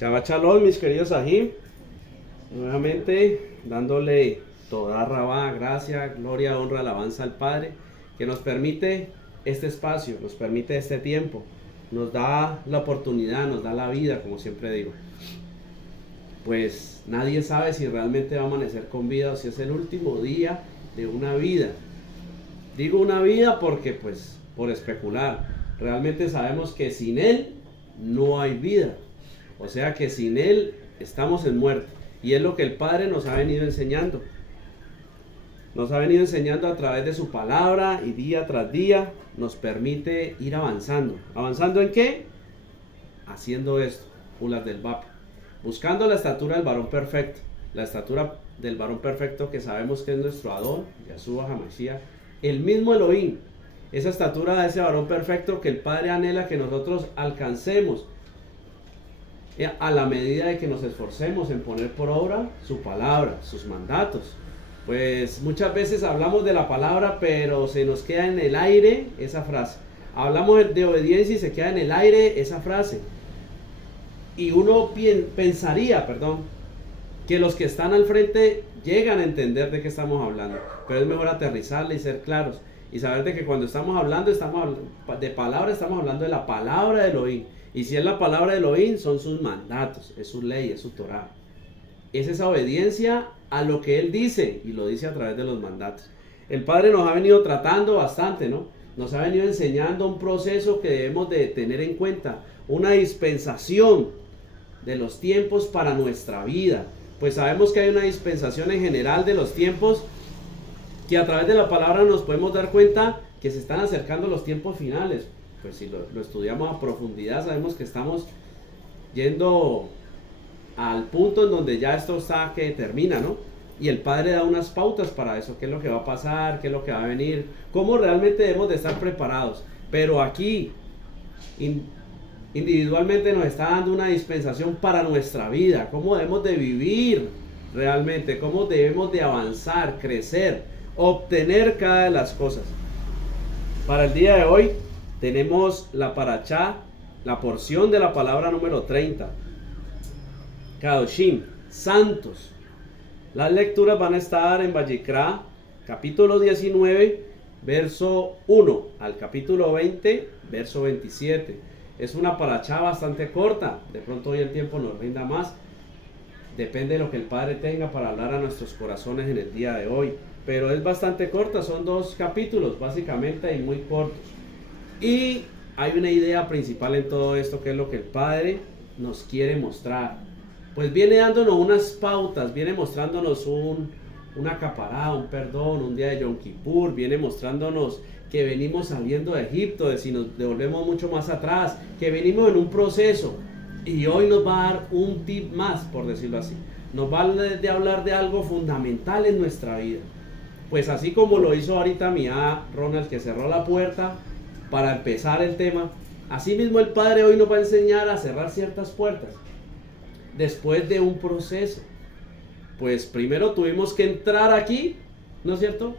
Shabbat Shalom, mis queridos Ajim. Nuevamente dándole toda rabá, gracia, gloria, honra, alabanza al Padre, que nos permite este espacio, nos permite este tiempo, nos da la oportunidad, nos da la vida, como siempre digo. Pues nadie sabe si realmente va a amanecer con vida o si es el último día de una vida. Digo una vida porque pues por especular, realmente sabemos que sin Él no hay vida. O sea que sin Él estamos en muerte. Y es lo que el Padre nos ha venido enseñando. Nos ha venido enseñando a través de su palabra y día tras día nos permite ir avanzando. ¿Avanzando en qué? Haciendo esto, Ulas del Bap. Buscando la estatura del varón perfecto. La estatura del varón perfecto que sabemos que es nuestro Adón, Yahshua HaMashiach, el mismo Elohim. Esa estatura de ese varón perfecto que el Padre anhela que nosotros alcancemos a la medida de que nos esforcemos en poner por obra su palabra, sus mandatos. Pues muchas veces hablamos de la palabra, pero se nos queda en el aire esa frase. Hablamos de obediencia y se queda en el aire esa frase. Y uno pensaría, que los que están al frente llegan a entender de qué estamos hablando. Pero es mejor aterrizarle y ser claros. Y saber de que cuando estamos hablando de palabra, estamos hablando de la palabra de Elohim. Y si es la palabra de Elohim, son sus mandatos, es su ley, es su Torah. Es esa obediencia a lo que Él dice, y lo dice a través de los mandatos. El Padre nos ha venido tratando bastante, ¿no? Nos ha venido enseñando un proceso que debemos de tener en cuenta, una dispensación de los tiempos para nuestra vida. Pues sabemos que hay una dispensación en general de los tiempos, que a través de la palabra nos podemos dar cuenta que se están acercando los tiempos finales. Pues si lo estudiamos a profundidad, sabemos que estamos yendo al punto en donde ya esto está que termina, ¿no? Y el Padre da unas pautas para eso, qué es lo que va a pasar, qué es lo que va a venir, cómo realmente debemos de estar preparados. Pero aquí, individualmente nos está dando una dispensación para nuestra vida, cómo debemos de vivir realmente, cómo debemos de avanzar, crecer, obtener cada de las cosas. Para el día de hoy tenemos la parachá, la porción de la palabra número 30. Kadoshim, santos. Las lecturas van a estar en Vayikra, capítulo 19, verso 1, al capítulo 20, verso 27. Es una parachá bastante corta. De pronto hoy el tiempo nos rinda más. Depende de lo que el Padre tenga para hablar a nuestros corazones en el día de hoy. Pero es bastante corta, son 2 capítulos básicamente y muy cortos. Y hay una idea principal en todo esto, que es lo que el Padre nos quiere mostrar. Pues viene dándonos unas pautas, viene mostrándonos una acaparada, un perdón, un día de Yom Kippur, viene mostrándonos que venimos saliendo de Egipto, de si nos devolvemos mucho más atrás, que venimos en un proceso. Y hoy nos va a dar un tip más, por decirlo así. Nos va a hablar de algo fundamental en nuestra vida. Pues así como lo hizo ahorita mi Ronald, que cerró la puerta para empezar el tema, así mismo el Padre hoy nos va a enseñar a cerrar ciertas puertas después de un proceso. Pues primero tuvimos que entrar aquí, ¿no es cierto?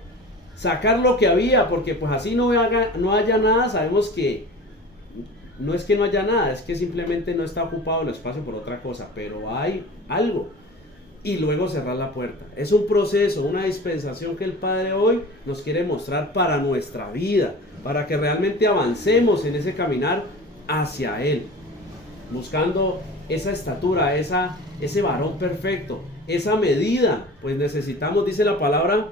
Sacar lo que había, porque pues así no haya nada. Sabemos que no es que no haya nada, es que simplemente no está ocupado el espacio por otra cosa, pero hay algo. Y luego cerrar la puerta. Es un proceso, una dispensación que el Padre hoy nos quiere mostrar para nuestra vida, para que realmente avancemos en ese caminar hacia Él, buscando esa estatura, ese varón perfecto, esa medida. Pues necesitamos, dice la palabra,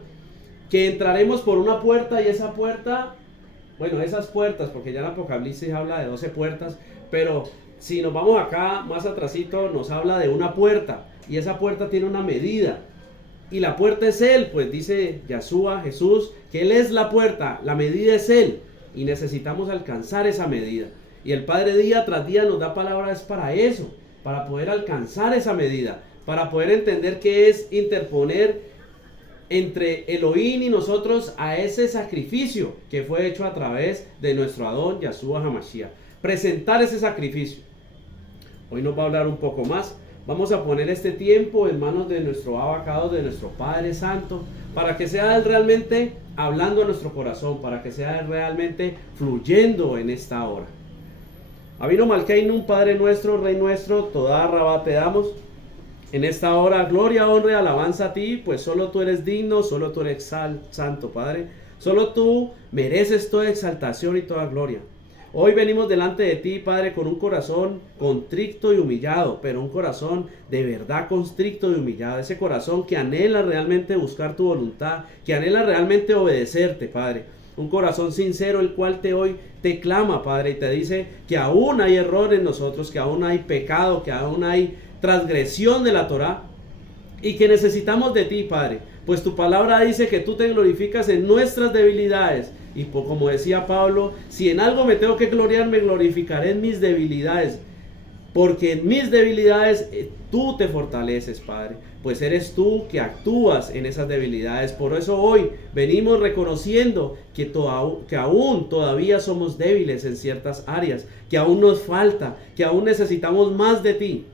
que entraremos por una puerta, y esa puerta, bueno, esas puertas, porque ya en Apocalipsis habla de 12 puertas, pero si nos vamos acá más atrasito, nos habla de una puerta, y esa puerta tiene una medida, y la puerta es Él. Pues dice Yahshua, Jesús, que Él es la puerta, la medida es Él, y necesitamos alcanzar esa medida. Y el Padre día tras día nos da palabras para eso, para poder alcanzar esa medida, para poder entender qué es interponer entre Elohim y nosotros a ese sacrificio que fue hecho a través de nuestro Adón, Yahshua HaMashiach. Presentar ese sacrificio. Hoy nos va a hablar un poco más. Vamos a poner este tiempo en manos de nuestro abacado, de nuestro Padre Santo, para que sea Él realmente hablando a nuestro corazón, para que sea Él realmente fluyendo en esta hora. Avino Malkeinu, Padre nuestro, Rey nuestro, toda Rabá te damos. En esta hora, gloria, honra y alabanza a ti, pues solo tú eres digno, solo tú eres santo, Padre. Solo tú mereces toda exaltación y toda gloria. Hoy venimos delante de ti, Padre, con un corazón contrito y humillado, pero un corazón de verdad constricto y humillado. Ese corazón que anhela realmente buscar tu voluntad, que anhela realmente obedecerte, Padre. Un corazón sincero, el cual hoy te clama, Padre, y te dice que aún hay error en nosotros, que aún hay pecado, que aún hay transgresión de la Torá, y que necesitamos de ti, Padre. Pues tu palabra dice que tú te glorificas en nuestras debilidades. Y como decía Pablo, si en algo me tengo que gloriar, me glorificaré en mis debilidades. Porque en mis debilidades tú te fortaleces, Padre. Pues eres tú que actúas en esas debilidades. Por eso hoy venimos reconociendo que aún todavía somos débiles en ciertas áreas. Que aún nos falta, que aún necesitamos más de ti.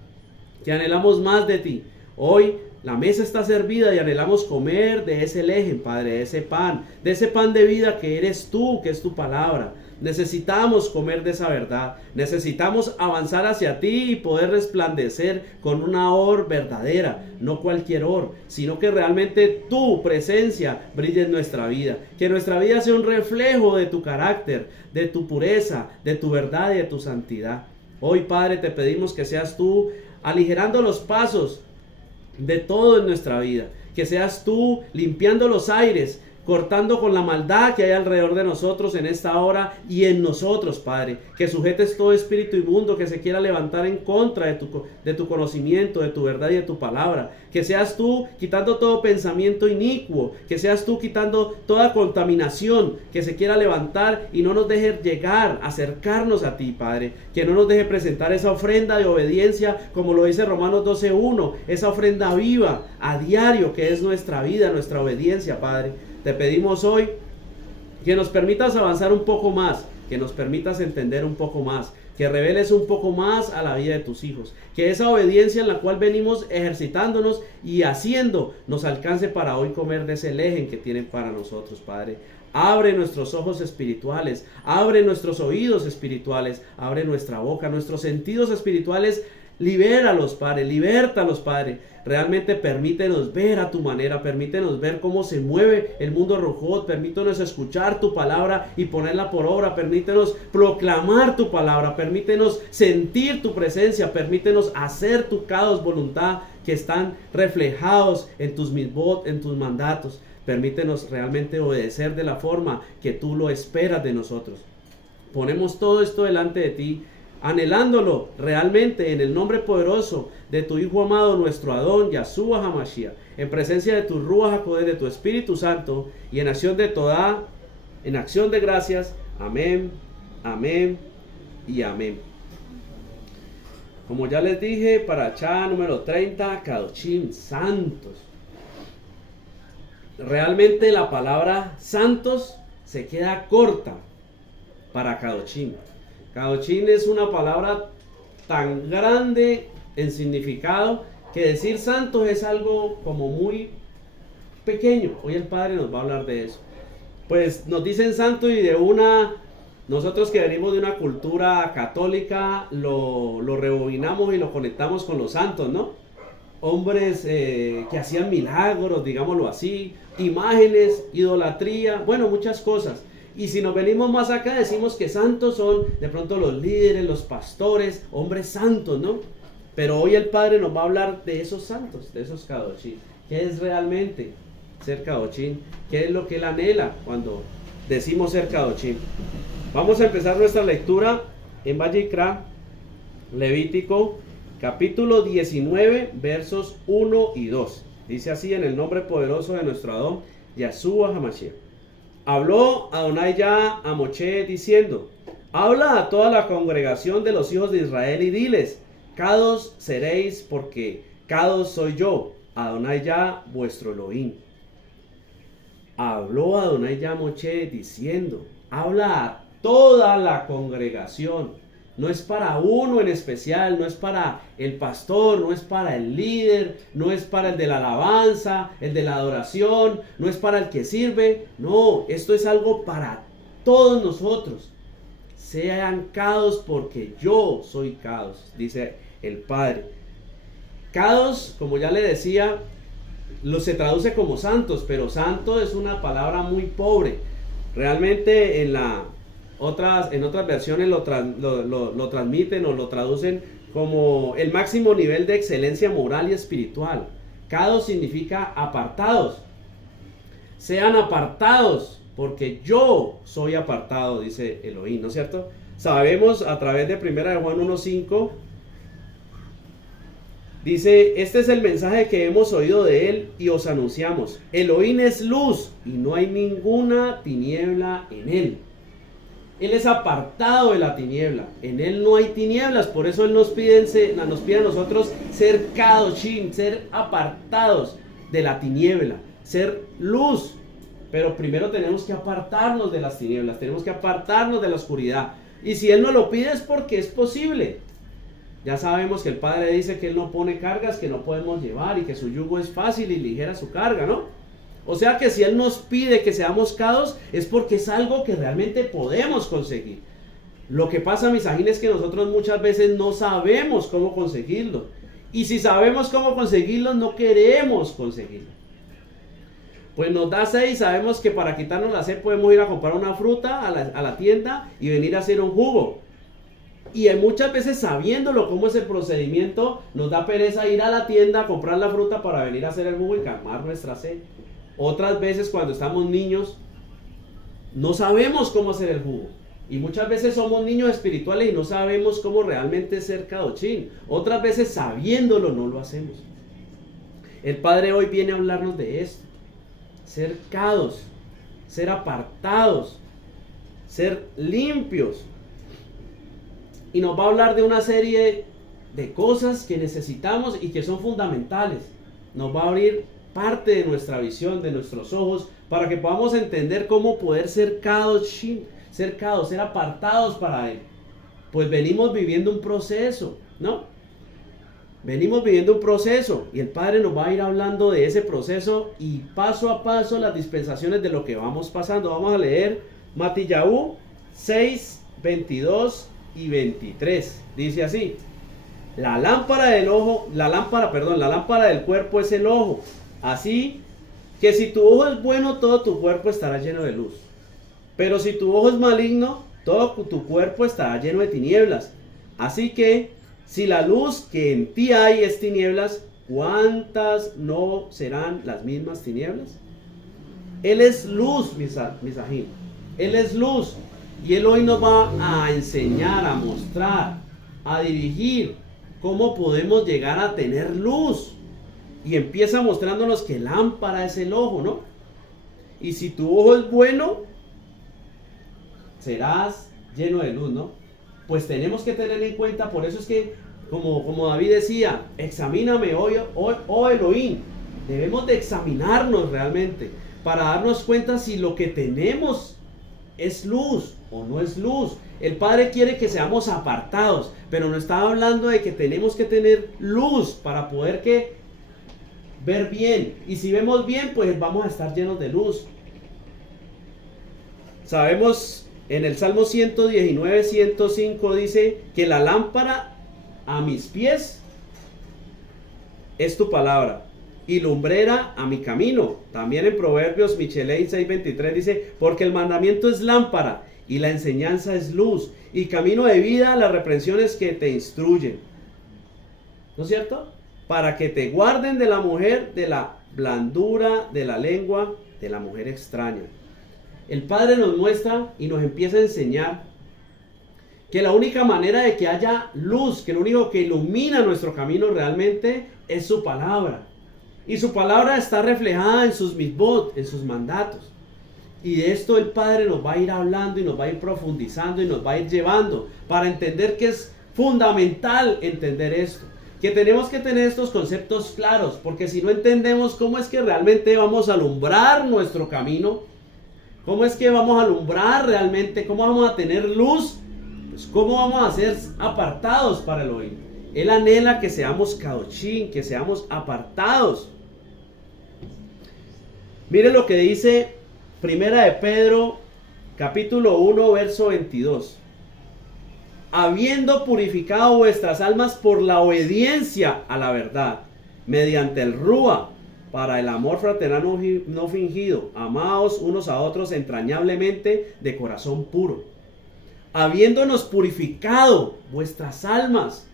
Que anhelamos más de ti. Hoy la mesa está servida y anhelamos comer de ese lejen, Padre, de ese pan de vida que eres tú, que es tu palabra. Necesitamos comer de esa verdad, necesitamos avanzar hacia ti y poder resplandecer con una or verdadera, no cualquier or, sino que realmente tu presencia brille en nuestra vida, que nuestra vida sea un reflejo de tu carácter, de tu pureza, de tu verdad y de tu santidad. Hoy, Padre, te pedimos que seas tú aligerando los pasos de todo en nuestra vida, que seas tú limpiando los aires, cortando con la maldad que hay alrededor de nosotros en esta hora y en nosotros, Padre, que sujetes todo espíritu inmundo que se quiera levantar en contra de tu conocimiento, de tu verdad y de tu palabra, que seas tú quitando todo pensamiento inicuo, que seas tú quitando toda contaminación que se quiera levantar y no nos deje llegar, acercarnos a ti, Padre, que no nos deje presentar esa ofrenda de obediencia, como lo dice Romanos 12:1, esa ofrenda viva a diario que es nuestra vida, nuestra obediencia, Padre. Te pedimos hoy que nos permitas avanzar un poco más, que nos permitas entender un poco más, que reveles un poco más a la vida de tus hijos, que esa obediencia en la cual venimos ejercitándonos y haciendo nos alcance para hoy comer de ese lejen que tienen para nosotros, Padre. Abre nuestros ojos espirituales, abre nuestros oídos espirituales, abre nuestra boca, nuestros sentidos espirituales. Libéralos, Padre, libértalos, Padre. Realmente permítenos ver a tu manera, permítenos ver cómo se mueve el mundo Rojot, permítenos escuchar tu palabra y ponerla por obra, permítenos proclamar tu palabra, permítenos sentir tu presencia, permítenos hacer tu caos voluntad que están reflejados en tus mitzvot, en tus mandatos. Permítenos realmente obedecer de la forma que tú lo esperas de nosotros. Ponemos todo esto delante de ti, anhelándolo realmente en el nombre poderoso de tu Hijo amado, nuestro Adón, Yahshua HaMashiach, en presencia de tu Ruach HaKodesh, de tu Espíritu Santo, y en acción de Todá, en acción de gracias. Amén, amén y amén. Como ya les dije, para Chá número 30, Kadoshim, santos. Realmente la palabra santos se queda corta para Kadoshim. Kadoshim es una palabra tan grande en significado que decir santos es algo como muy pequeño. Hoy el Padre nos va a hablar de eso. Pues nos dicen santo y nosotros que venimos de una cultura católica lo rebobinamos y lo conectamos con los santos, ¿no? Hombres que hacían milagros, digámoslo así, imágenes, idolatría, bueno, muchas cosas. Y si nos venimos más acá, decimos que santos son de pronto los líderes, los pastores, hombres santos, ¿no? Pero hoy el Padre nos va a hablar de esos santos, de esos Kadoshim. ¿Qué es realmente ser Kadoshim? ¿Qué es lo que Él anhela cuando decimos ser Kadoshim? Vamos a empezar nuestra lectura en Vayikra, Levítico, capítulo 19, versos 1 y 2. Dice así: en el nombre poderoso de nuestro Adón, Yahshua HaMashiach. Habló Adonai Yah a Moshe diciendo: habla a toda la congregación de los hijos de Israel y diles: Kadosh seréis, porque Kadosh soy yo, Adonai Yah vuestro Elohim. Habló Adonai Yah a Moshe diciendo: habla a toda la congregación. No es para uno en especial, no es para el pastor, no es para el líder, no es para el de la alabanza, el de la adoración, no es para el que sirve. No, esto es algo para todos nosotros. sean cados porque yo soy cados, dice el Padre. Cados, como ya le decía, se traduce como santos, pero santo es una palabra muy pobre. Realmente en otras versiones lo transmiten o lo traducen como el máximo nivel de excelencia moral y espiritual. Cados significa apartados. Sean apartados, porque yo soy apartado, dice Elohim, ¿no es cierto? Sabemos a través de 1 de Juan 1:5, dice, este es el mensaje que hemos oído de él y os anunciamos. Elohim es luz y no hay ninguna tiniebla en él. Él es apartado de la tiniebla. En él no hay tinieblas. Por eso él nos pide a nosotros ser kadoshim, ser apartados de la tiniebla, ser luz. Pero primero tenemos que apartarnos de las tinieblas, tenemos que apartarnos de la oscuridad. Y si él nos lo pide es porque es posible. Ya sabemos que el Padre dice que él no pone cargas que no podemos llevar y que su yugo es fácil y ligera su carga, ¿no? O sea que si él nos pide que seamos cados es porque es algo que realmente podemos conseguir. Lo que pasa, mis ajín, es que nosotros muchas veces no sabemos cómo conseguirlo. Y si sabemos cómo conseguirlo, no queremos conseguirlo. Pues nos da sed y sabemos que para quitarnos la sed podemos ir a comprar una fruta a la tienda y venir a hacer un jugo. Y muchas veces sabiéndolo cómo es el procedimiento, nos da pereza ir a la tienda a comprar la fruta para venir a hacer el jugo y calmar nuestra sed. Otras veces cuando estamos niños, no sabemos cómo hacer el jugo. Y muchas veces somos niños espirituales y no sabemos cómo realmente ser kadoshim. Otras veces sabiéndolo no lo hacemos. El Padre hoy viene a hablarnos de esto. Ser kados, ser apartados, ser limpios. Y nos va a hablar de una serie de cosas que necesitamos y que son fundamentales. Nos va a abrir parte de nuestra visión, de nuestros ojos, para que podamos entender cómo poder ser kadoshim, ser apartados para Él. Pues venimos viviendo un proceso, ¿no? Venimos viviendo un proceso y el Padre nos va a ir hablando de ese proceso y paso a paso las dispensaciones de lo que vamos pasando. Vamos a leer Matillahu 6, 22 y 23. Dice así: la lámpara del cuerpo es el ojo. Así que si tu ojo es bueno, todo tu cuerpo estará lleno de luz. Pero si tu ojo es maligno, todo tu cuerpo estará lleno de tinieblas. Así que si la luz que en ti hay es tinieblas, ¿cuántas no serán las mismas tinieblas? Él es luz, mis ajín. Él es luz. Y Él hoy nos va a enseñar, a mostrar, a dirigir cómo podemos llegar a tener luz. Y empieza mostrándonos que lámpara es el ojo, ¿no? Y si tu ojo es bueno, serás lleno de luz, ¿no? Pues tenemos que tener en cuenta, por eso es que, como David decía, examíname, oh Elohim. Debemos de examinarnos realmente para darnos cuenta si lo que tenemos es luz o no es luz. El Padre quiere que seamos apartados, pero no está hablando de que tenemos que tener luz para poder ver bien. Y si vemos bien, pues vamos a estar llenos de luz. Sabemos en el Salmo 119, 105 dice que la lámpara a mis pies es tu palabra y lumbrera a mi camino. También en Proverbios Michelei 6:23 dice: porque el mandamiento es lámpara y la enseñanza es luz y camino de vida las reprensiones que te instruyen. ¿No es cierto? Para que te guarden de la mujer, de la blandura de la lengua de la mujer extraña. El Padre nos muestra y nos empieza a enseñar que la única manera de que haya luz, que lo único que ilumina nuestro camino realmente es su palabra. Y su palabra está reflejada en sus mitzvot, en sus mandatos. Y de esto el Padre nos va a ir hablando y nos va a ir profundizando y nos va a ir llevando para entender que es fundamental entender esto. Que tenemos que tener estos conceptos claros, porque si no entendemos cómo es que realmente vamos a alumbrar nuestro camino, cómo es que vamos a alumbrar realmente, cómo vamos a tener luz, pues cómo vamos a ser apartados para el oído. Él anhela que seamos kadoshim, que seamos apartados. Mire lo que dice Primera de Pedro, capítulo 1, verso 22. habiendo purificado vuestras almas por la obediencia a la verdad, mediante el Rúa, para el amor fraternal no fingido, amaos unos a otros entrañablemente de corazón puro, habiéndonos purificado vuestras almas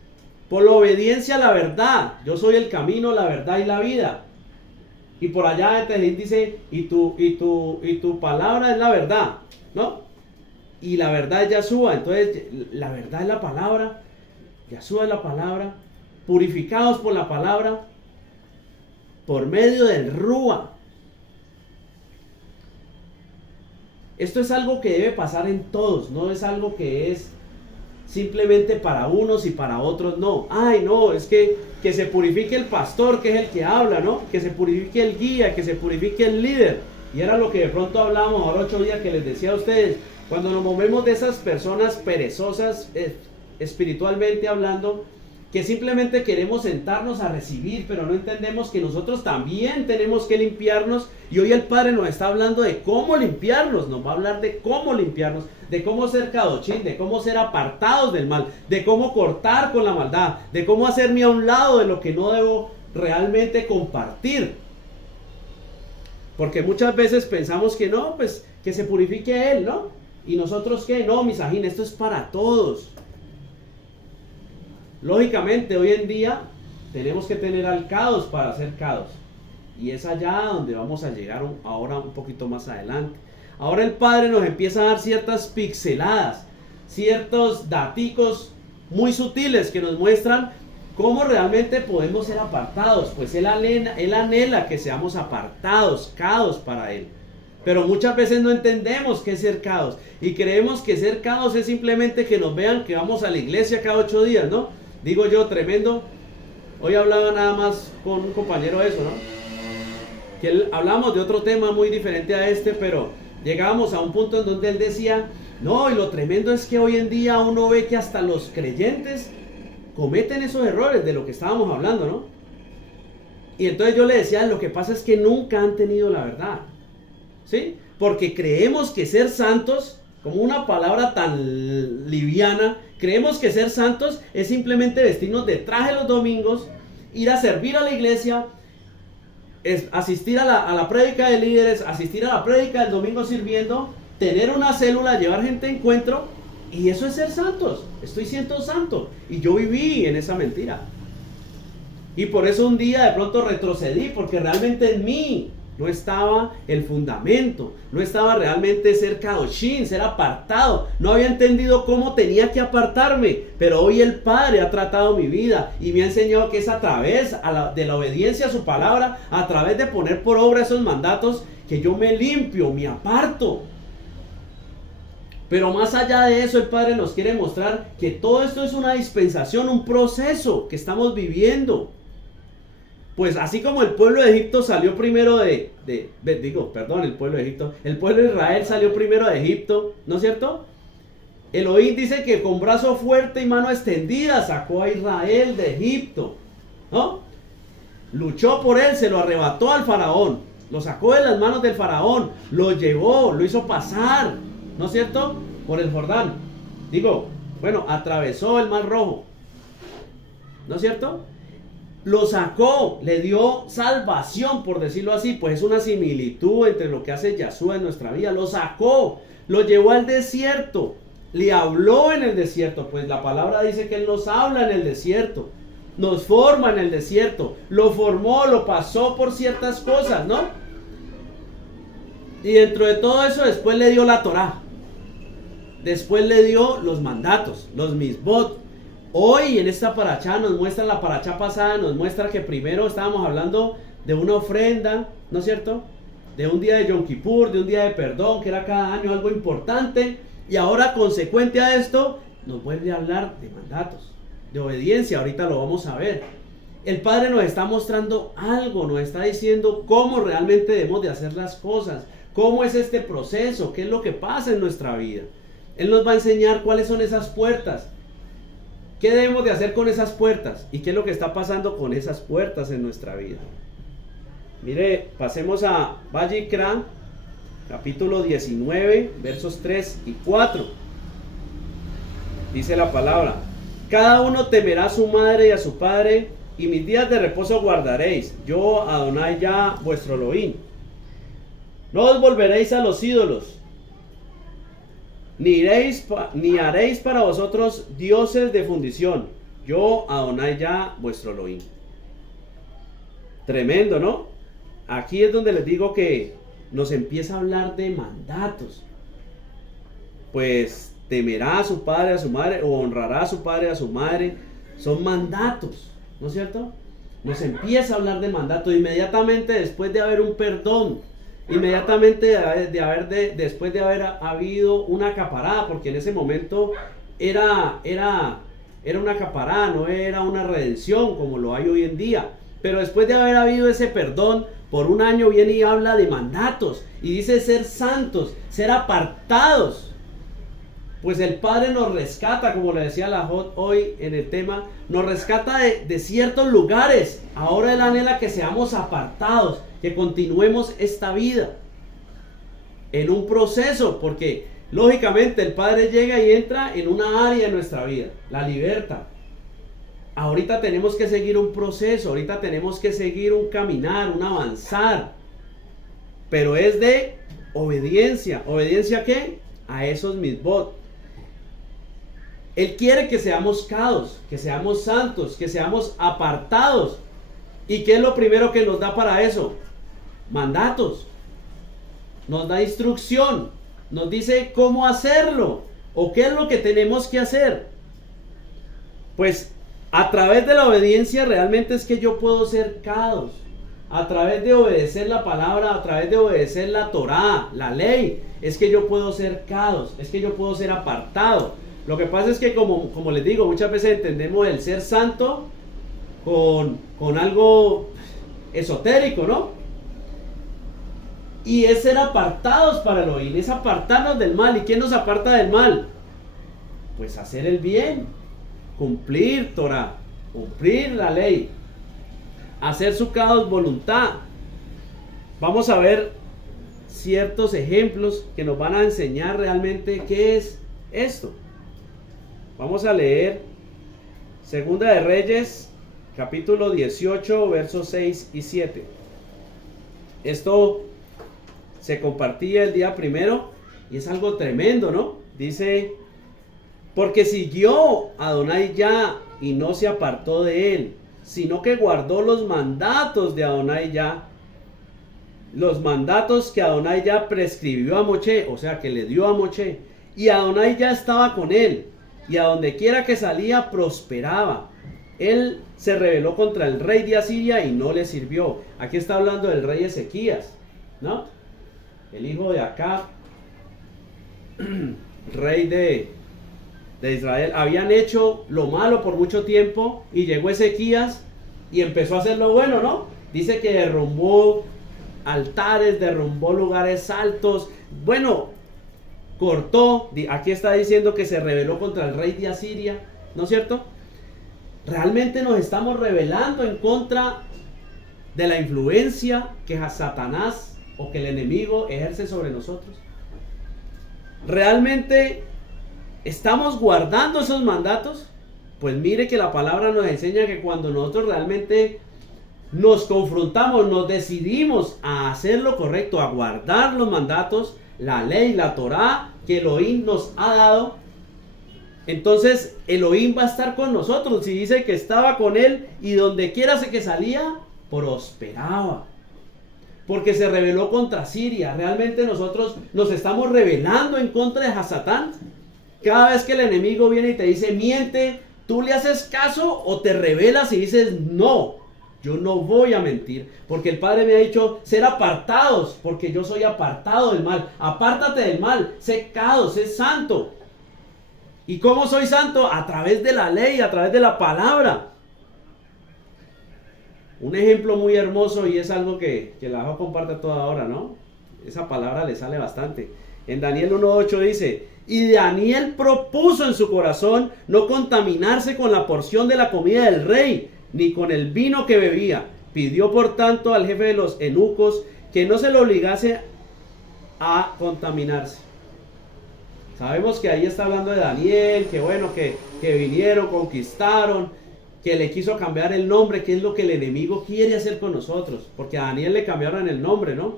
por la obediencia a la verdad. Yo soy el camino, la verdad y la vida. Y por allá dice, y tu palabra es la verdad, ¿no? Y la verdad es Yahshua. Entonces, la verdad es la palabra, Yahshua es la palabra, purificados por la palabra, por medio del Rúa. Esto es algo que debe pasar en todos, no es algo que es simplemente para unos y para otros no. Ay, no, es que se purifique el pastor, que es el que habla, ¿no? Que se purifique el guía, que se purifique el líder. Y era lo que de pronto hablábamos ahora 8 días que les decía a ustedes. Cuando nos movemos de esas personas perezosas, espiritualmente hablando, que simplemente queremos sentarnos a recibir, pero no entendemos que nosotros también tenemos que limpiarnos. Y hoy el Padre nos está hablando de cómo limpiarnos, nos va a hablar de cómo limpiarnos, de cómo ser kadoshim, de cómo ser apartados del mal, de cómo cortar con la maldad, de cómo hacerme a un lado de lo que no debo realmente compartir. Porque muchas veces pensamos que no, pues que se purifique Él, ¿no? Y nosotros ¿qué? No, misajín, esto es para todos. Lógicamente, hoy en día tenemos que tener al Kadosh para hacer Kadosh. Y es allá donde vamos a llegar ahora un poquito más adelante. Ahora el Padre nos empieza a dar ciertas pixeladas, ciertos daticos muy sutiles que nos muestran cómo realmente podemos ser apartados. Pues Él anhela que seamos apartados, Kadosh para Él. Pero muchas veces no entendemos qué es ser Kadosh. Y creemos que ser Kadosh es simplemente que nos vean que vamos a la iglesia cada 8 días, ¿no? Digo yo, tremendo. Hoy hablaba nada más con un compañero de eso, ¿no? Que hablamos de otro tema muy diferente a este, pero llegábamos a un punto en donde él decía, no, y lo tremendo es que hoy en día uno ve que hasta los creyentes cometen esos errores de lo que estábamos hablando, ¿no? Y entonces yo le decía, lo que pasa es que nunca han tenido la verdad, ¿sí? Porque creemos que ser santos, como una palabra tan liviana, creemos que ser santos es simplemente vestirnos de traje los domingos, ir a servir a la iglesia, asistir a la prédica de líderes, asistir a la prédica del domingo sirviendo, tener una célula, llevar gente a encuentro, y eso es ser santos. Estoy siendo santo. Y yo viví en esa mentira. Y por eso un día de pronto retrocedí, porque realmente en mí no estaba el fundamento, no estaba realmente ser kadoshim, ser apartado. No había entendido cómo tenía que apartarme, pero hoy el Padre ha tratado mi vida y me ha enseñado que es a través de la obediencia a su palabra, a través de poner por obra esos mandatos, que yo me limpio, me aparto. Pero más allá de eso, el Padre nos quiere mostrar que todo esto es una dispensación, un proceso que estamos viviendo. Pues así como el pueblo de Egipto salió primero el pueblo de Egipto, el pueblo de Israel salió primero de Egipto, ¿no es cierto? Elohim dice que con brazo fuerte y mano extendida sacó a Israel de Egipto, ¿no? Luchó por él, se lo arrebató al faraón, lo sacó de las manos del faraón, lo llevó, lo hizo pasar, ¿no es cierto? Por el Jordán. Atravesó el Mar Rojo, ¿no es cierto? Lo sacó, le dio salvación, por decirlo así, pues es una similitud entre lo que hace Yahshua en nuestra vida. Lo sacó, lo llevó al desierto, le habló en el desierto, pues la palabra dice que Él nos habla en el desierto, nos forma en el desierto, lo formó, lo pasó por ciertas cosas, ¿no? Y dentro de todo eso después le dio la Torá, después le dio los mandatos, los misbot. Hoy en esta parachá nos muestra, la parachá pasada nos muestra que primero estábamos hablando de una ofrenda, ¿no es cierto? De un día de Yom Kippur, de un día de perdón, que era cada año algo importante. Y ahora, consecuente a esto, nos vuelve a hablar de mandatos, de obediencia. Ahorita lo vamos a ver. El Padre nos está mostrando algo, nos está diciendo cómo realmente debemos de hacer las cosas, cómo es este proceso, qué es lo que pasa en nuestra vida. Él nos va a enseñar cuáles son esas puertas. ¿Qué debemos de hacer con esas puertas? ¿Y qué es lo que está pasando con esas puertas en nuestra vida? Mire, pasemos a Vayikra, capítulo 19, versos 3 y 4. Dice la palabra: cada uno temerá a su madre y a su padre, y mis días de reposo guardaréis. Yo, Adonai Yah, vuestro Elohim. No os volveréis a los ídolos, ni haréis para vosotros dioses de fundición. Yo, Adonai Yah, vuestro Elohim. Tremendo, ¿no? Aquí es donde les digo que nos empieza a hablar de mandatos. Pues temerá a su padre, a su madre, o honrará a su padre, a su madre. Son mandatos, ¿no es cierto? Nos empieza a hablar de mandatos inmediatamente después de haber un perdón. Inmediatamente después de haber habido una acaparada, porque en ese momento era una acaparada, no era una redención como lo hay hoy en día. Pero después de haber habido ese perdón, por un año viene y habla de mandatos y dice ser santos, ser apartados. Pues el Padre nos rescata, como le decía la Jot hoy en el tema, nos rescata de ciertos lugares. Ahora Él anhela que seamos apartados, que continuemos esta vida en un proceso, porque lógicamente el Padre llega y entra en una área de nuestra vida, la libertad. Ahorita tenemos que seguir un proceso, ahorita tenemos que seguir un caminar, un avanzar, pero es de obediencia. ¿Obediencia a qué? A esos mitzvot. Él quiere que seamos cados, que seamos santos, que seamos apartados. ¿Y qué es lo primero que nos da para eso? Mandatos. Nos da instrucción. Nos dice cómo hacerlo. ¿O qué es lo que tenemos que hacer? Pues a través de la obediencia realmente es que yo puedo ser cados. A través de obedecer la palabra, a través de obedecer la Torá, la ley, es que yo puedo ser cados, es que yo puedo ser apartado. Lo que pasa es que como les digo, muchas veces entendemos el ser santo con algo esotérico, ¿no? Y es ser apartados para el oír, es apartarnos del mal. ¿Y quién nos aparta del mal? Pues hacer el bien, cumplir Torah, cumplir la ley, hacer su caos voluntad. Vamos a ver ciertos ejemplos que nos van a enseñar realmente qué es esto. Vamos a leer Segunda de Reyes, capítulo 18, versos 6 y 7. Esto se compartía el día primero y es algo tremendo, ¿no? Dice: porque siguió a Adonai Yah y no se apartó de él, sino que guardó los mandatos de Adonai Yah, los mandatos que Adonai Yah prescribió a Moshe, o sea, que le dio a Moshe, y Adonai Yah estaba con él, y a donde quiera que salía prosperaba. Él se rebeló contra el rey de Asiria y no le sirvió. Aquí está hablando del rey Ezequías, ¿no? El hijo de Acab, rey de Israel. Habían hecho lo malo por mucho tiempo y llegó Ezequías y empezó a hacer lo bueno, ¿no? Dice que derrumbó altares, derrumbó lugares altos. Bueno, cortó. Aquí está diciendo que se rebeló contra el rey de Asiria, ¿no es cierto? Realmente nos estamos rebelando en contra de la influencia que Satanás o que el enemigo ejerce sobre nosotros. Realmente ¿estamos guardando esos mandatos? Pues mire que la palabra nos enseña que cuando nosotros realmente nos confrontamos, nos decidimos a hacer lo correcto, a guardar los mandatos, la ley, la Torá que Elohim nos ha dado, entonces Elohim va a estar con nosotros. Si dice que estaba con él y donde quiera que salía, prosperaba. Porque se rebeló contra Siria. Realmente nosotros nos estamos rebelando en contra de Hasatán. Cada vez que el enemigo viene y te dice miente, ¿tú le haces caso o te rebelas y dices no? Yo no voy a mentir, porque el Padre me ha dicho ser apartados, porque yo soy apartado del mal. Apártate del mal, sé cado, sé santo. ¿Y cómo soy santo? A través de la ley, a través de la palabra. Un ejemplo muy hermoso, y es algo que la Joa comparte a toda hora, ¿no? Esa palabra le sale bastante. En Daniel 1:8 dice: y Daniel propuso en su corazón no contaminarse con la porción de la comida del rey, ni con el vino que bebía. Pidió por tanto al jefe de los eunucos que no se lo obligase a contaminarse. Sabemos que ahí está hablando de Daniel, que bueno, que vinieron, conquistaron, que le quiso cambiar el nombre, que es lo que el enemigo quiere hacer con nosotros, porque a Daniel le cambiaron el nombre, ¿no?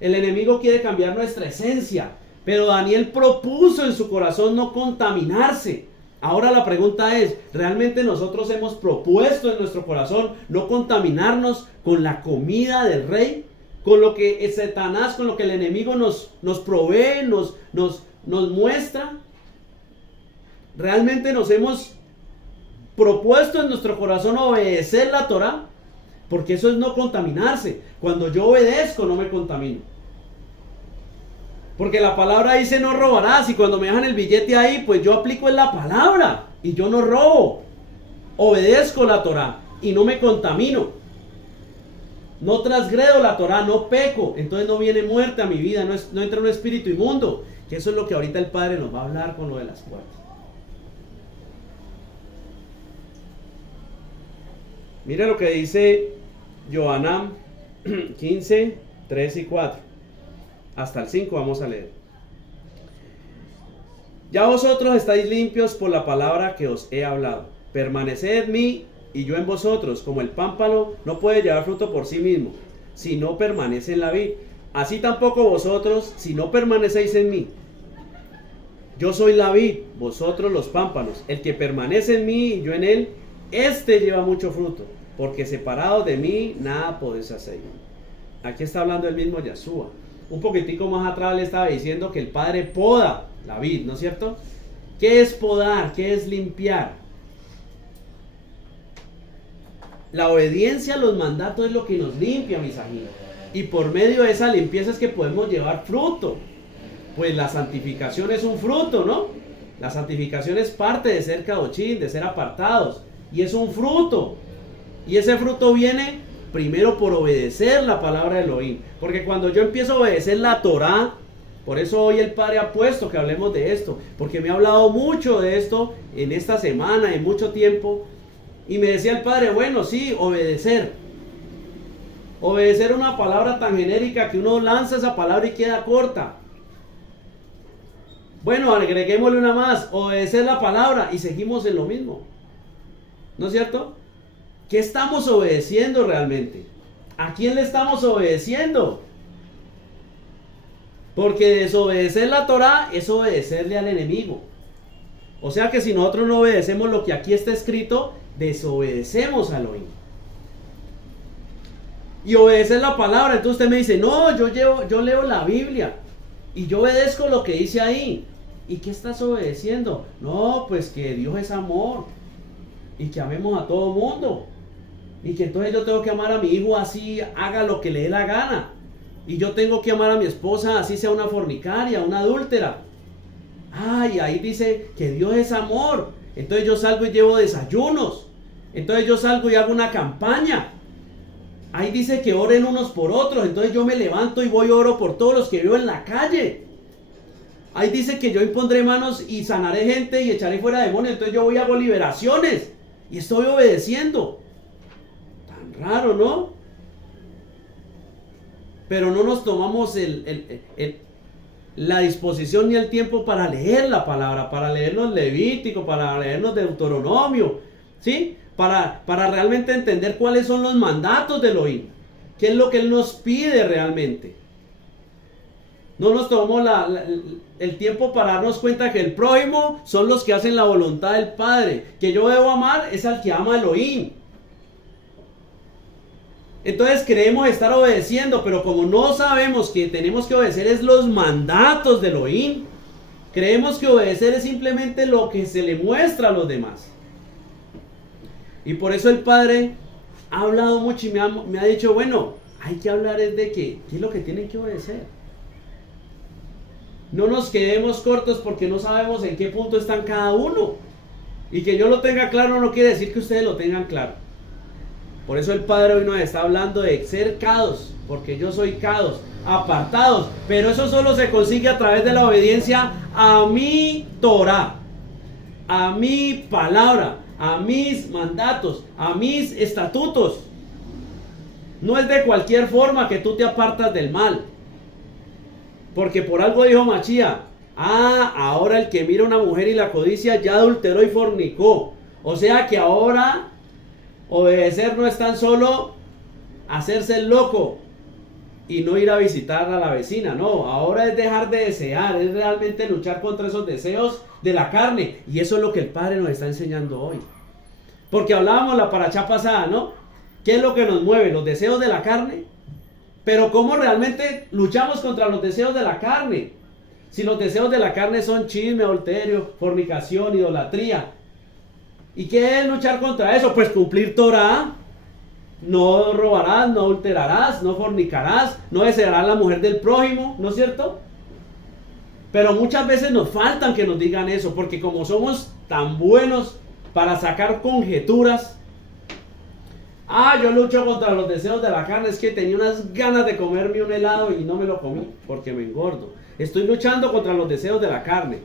El enemigo quiere cambiar nuestra esencia, pero Daniel propuso en su corazón no contaminarse. Ahora la pregunta es, ¿realmente nosotros hemos propuesto en nuestro corazón no contaminarnos con la comida del rey? Con lo que Satanás, con lo que el enemigo nos provee, nos muestra. ¿Realmente nos hemos propuesto en nuestro corazón obedecer la Torá? Porque eso es no contaminarse. Cuando yo obedezco no me contamino. Porque la palabra dice no robarás, y cuando me dejan el billete ahí, pues yo aplico en la palabra y yo no robo. Obedezco la Torá y no me contamino. No transgredo la Torá, no peco, entonces no viene muerte a mi vida, no entra un espíritu inmundo, que eso es lo que ahorita el Padre nos va a hablar con lo de las puertas. Mira lo que dice Johanán 15, 3 y 4. Hasta el 5 vamos a leer. Ya vosotros estáis limpios por la palabra que os he hablado. Permaneced en mí y yo en vosotros, como el pámpano no puede llevar fruto por sí mismo, si no permanece en la vid. Así tampoco vosotros, si no permanecéis en mí. Yo soy la vid, vosotros los pámpanos. El que permanece en mí y yo en él, este lleva mucho fruto, porque separados de mí nada podéis hacer. Aquí está hablando el mismo Yeshua. Un poquitico más atrás le estaba diciendo que el Padre poda la vid, ¿no es cierto? ¿Qué es podar? ¿Qué es limpiar? La obediencia a los mandatos es lo que nos limpia, mis amigos. Y por medio de esa limpieza es que podemos llevar fruto. Pues la santificación es un fruto, ¿no? La santificación es parte de ser kadoshim, de ser apartados. Y es un fruto. Y ese fruto viene primero por obedecer la palabra de Elohim. Porque cuando yo empiezo a obedecer la Torá, por eso hoy el Padre ha puesto que hablemos de esto. Porque me ha hablado mucho de esto en esta semana, en mucho tiempo. Y me decía el Padre, bueno, sí, obedecer. Obedecer una palabra tan genérica que uno lanza esa palabra y queda corta. Bueno, agreguémosle una más, obedecer la palabra y seguimos en lo mismo. ¿No es cierto? ¿Qué estamos obedeciendo realmente? ¿A quién le estamos obedeciendo? Porque desobedecer la Torá es obedecerle al enemigo. O sea que si nosotros no obedecemos lo que aquí está escrito, desobedecemos a Elohim. Y obedecer la palabra, entonces usted me dice, no, yo leo la Biblia y yo obedezco lo que dice ahí. ¿Y qué estás obedeciendo? No, pues que Dios es amor y que amemos a todo mundo. Y que entonces yo tengo que amar a mi hijo así haga lo que le dé la gana. Y yo tengo que amar a mi esposa así sea una fornicaria, una adúltera. Ay, ahí dice que Dios es amor. Entonces yo salgo y llevo desayunos. Entonces yo salgo y hago una campaña. Ahí dice que oren unos por otros. Entonces yo me levanto y voy y oro por todos los que vivo en la calle. Ahí dice que yo impondré manos y sanaré gente y echaré fuera demonios. Entonces yo voy y hago liberaciones. Y estoy obedeciendo. Tan raro, ¿no? Pero no nos tomamos la disposición ni el tiempo para leer la palabra, para leernos Levítico, para leernos Deuteronomio, ¿sí? Para realmente entender cuáles son los mandatos de Elohim, qué es lo que Él nos pide realmente. No nos tomamos el tiempo para darnos cuenta que el prójimo son los que hacen la voluntad del Padre, que yo debo amar es al que ama a Elohim. Entonces creemos estar obedeciendo, pero como no sabemos que tenemos que obedecer es los mandatos de Elohim, creemos que obedecer es simplemente lo que se le muestra a los demás. Y por eso el Padre ha hablado mucho y me ha dicho, bueno, hay que hablar es de qué es lo que tienen que obedecer. No nos quedemos cortos porque no sabemos en qué punto están cada uno. Y que yo lo tenga claro no quiere decir que ustedes lo tengan claro. Por eso el Padre hoy nos está hablando de ser kados, porque yo soy kados, apartados. Pero eso solo se consigue a través de la obediencia a mi Torah, a mi palabra, a mis mandatos, a mis estatutos. No es de cualquier forma que tú te apartas del mal. Porque por algo dijo Machía, Ah, ahora el que mira a una mujer y la codicia ya adulteró y fornicó. O sea que ahora obedecer no es tan solo hacerse el loco y no ir a visitar a la vecina, no, ahora es dejar de desear, es realmente luchar contra esos deseos de la carne, y eso es lo que el Padre nos está enseñando hoy. Porque hablábamos la paracha pasada, ¿no? ¿Qué es lo que nos mueve? Los deseos de la carne. Pero ¿cómo realmente luchamos contra los deseos de la carne? Si los deseos de la carne son chisme, adulterio, fornicación, idolatría. ¿Y qué es luchar contra eso? Pues cumplir Torah. No robarás, no adulterarás, no fornicarás, no desearás la mujer del prójimo, ¿no es cierto? Pero muchas veces nos faltan que nos digan eso, porque como somos tan buenos para sacar conjeturas, yo lucho contra los deseos de la carne, es que tenía unas ganas de comerme un helado y no me lo comí porque me engordo. Estoy luchando contra los deseos de la carne.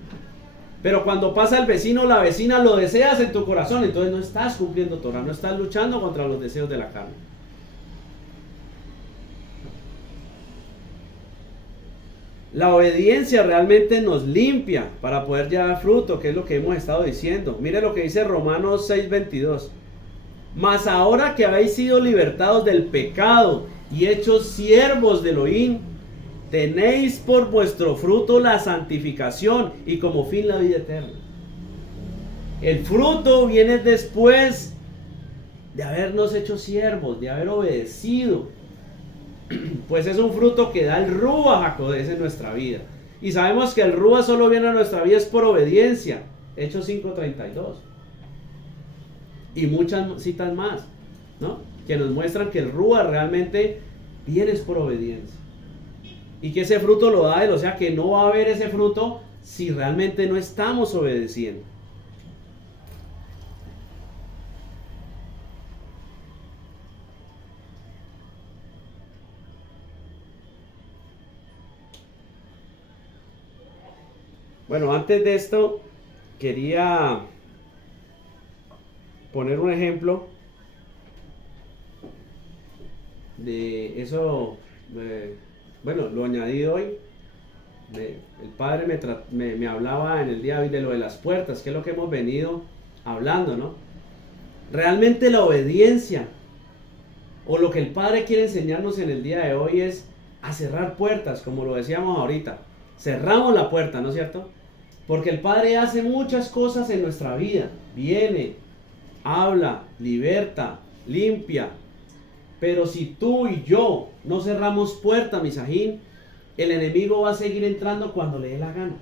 Pero cuando pasa el vecino o la vecina, lo deseas en tu corazón, entonces no estás cumpliendo Torah, no estás luchando contra los deseos de la carne. La obediencia realmente nos limpia para poder llevar fruto, que es lo que hemos estado diciendo. Mire lo que dice Romanos 6:22. Mas ahora que habéis sido libertados del pecado y hechos siervos de Elohim, tenéis por vuestro fruto la santificación y como fin la vida eterna. El fruto viene después de habernos hecho siervos, de haber obedecido. Pues es un fruto que da el Ruach HaKodesh en nuestra vida. Y sabemos que el Ruach solo viene a nuestra vida es por obediencia. Hechos 5:32. Y muchas citas más, ¿no? Que nos muestran que el Ruach realmente viene por obediencia. Y que ese fruto lo da Él, o sea que no va a haber ese fruto si realmente no estamos obedeciendo. Bueno, antes de esto quería poner un ejemplo de eso. Bueno, lo añadí hoy. El Padre me hablaba en el día de hoy de lo de las puertas, que es lo que hemos venido hablando, ¿no? Realmente la obediencia, o lo que el Padre quiere enseñarnos en el día de hoy es a cerrar puertas, como lo decíamos ahorita. Cerramos la puerta, ¿no es cierto? Porque el Padre hace muchas cosas en nuestra vida. Viene, habla, liberta, limpia. Pero si tú y yo no cerramos puerta, misajín, el enemigo va a seguir entrando cuando le dé la gana.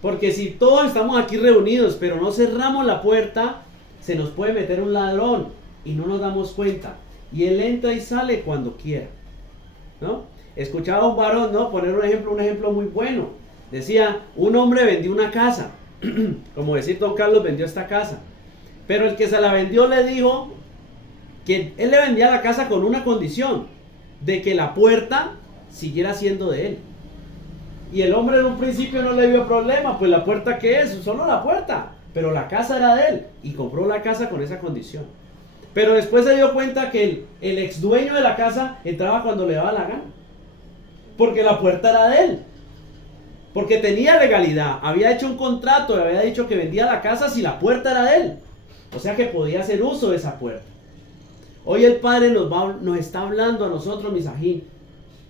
Porque si todos estamos aquí reunidos, pero no cerramos la puerta, se nos puede meter un ladrón y no nos damos cuenta. Y él entra y sale cuando quiera, ¿no? Escuchaba a un varón, ¿no? Poner un ejemplo muy bueno. Decía, un hombre vendió una casa. Como decir, don Carlos vendió esta casa. Pero el que se la vendió le dijo que él le vendía la casa con una condición, de que la puerta siguiera siendo de él. Y el hombre en un principio no le vio problema, pues la puerta, ¿qué es? Solo la puerta, pero la casa era de él, y compró la casa con esa condición. Pero después se dio cuenta que el ex dueño de la casa entraba cuando le daba la gana, porque la puerta era de él, porque tenía legalidad, había hecho un contrato, había dicho que vendía la casa si la puerta era de él, o sea que podía hacer uso de esa puerta. Hoy el Padre nos está hablando a nosotros, misajín,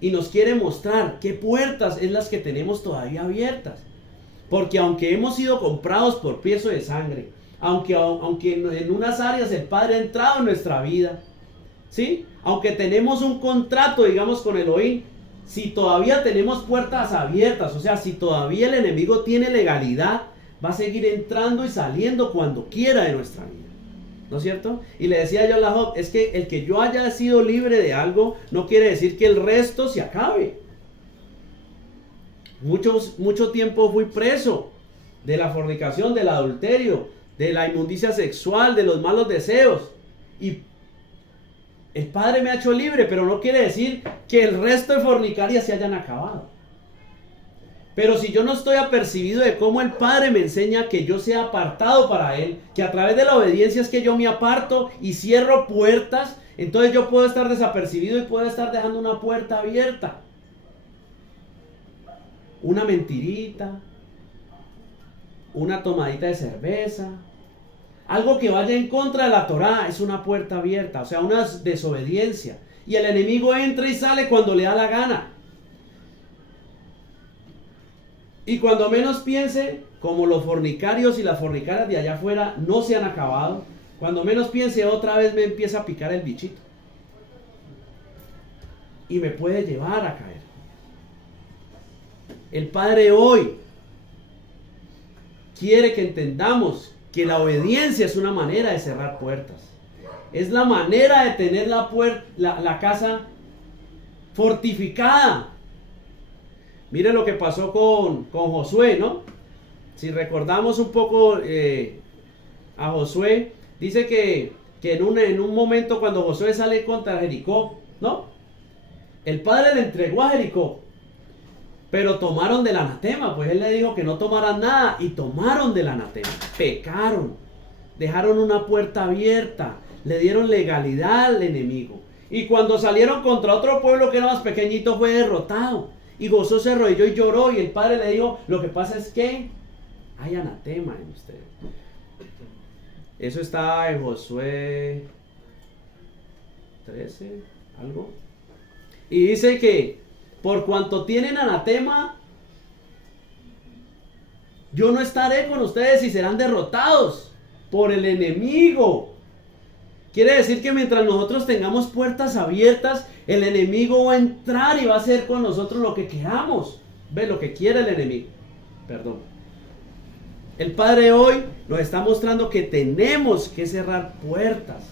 y nos quiere mostrar qué puertas es las que tenemos todavía abiertas. Porque aunque hemos sido comprados por precio de sangre, aunque en unas áreas el Padre ha entrado en nuestra vida, ¿sí? Aunque tenemos un contrato, digamos, con Elohim, si todavía tenemos puertas abiertas, o sea, si todavía el enemigo tiene legalidad, va a seguir entrando y saliendo cuando quiera de nuestra vida. ¿No es cierto? Y le decía yo a la Job, es que el que yo haya sido libre de algo no quiere decir que el resto se acabe. Mucho tiempo fui preso de la fornicación, del adulterio, de la inmundicia sexual, de los malos deseos. Y el Padre me ha hecho libre, pero no quiere decir que el resto de fornicarias se hayan acabado. Pero si yo no estoy apercibido de cómo el Padre me enseña que yo sea apartado para Él, que a través de la obediencia es que yo me aparto y cierro puertas, entonces yo puedo estar desapercibido y puedo estar dejando una puerta abierta. una mentirita, una tomadita de cerveza, algo que vaya en contra de la Torá, es una puerta abierta, o sea, una desobediencia. Y el enemigo entra y sale cuando le da la gana. Y cuando menos piense, como los fornicarios y las fornicarias de allá afuera no se han acabado, cuando menos piense, otra vez me empieza a picar el bichito. Y me puede llevar a caer. El Padre hoy quiere que entendamos que la obediencia es una manera de cerrar puertas. Es la manera de tener la casa fortificada. Mire lo que pasó con Josué, ¿no? Si recordamos un poco a Josué, dice que en un momento cuando Josué sale contra Jericó, ¿no? El Padre le entregó a Jericó, pero tomaron del anatema, pues él le dijo que no tomaran nada y tomaron del anatema, pecaron, dejaron una puerta abierta, le dieron legalidad al enemigo. Y cuando salieron contra otro pueblo que era más pequeñito fue derrotado. Y Josué se arrodilló y lloró y el Padre le dijo, lo que pasa es que hay anatema en ustedes. Eso está en Josué 13, algo. Y dice que por cuanto tienen anatema, yo no estaré con ustedes y serán derrotados por el enemigo. Quiere decir que mientras nosotros tengamos puertas abiertas, el enemigo va a entrar y va a hacer con nosotros lo que queramos. Ve lo que quiere el enemigo. Perdón. El Padre hoy nos está mostrando que tenemos que cerrar puertas.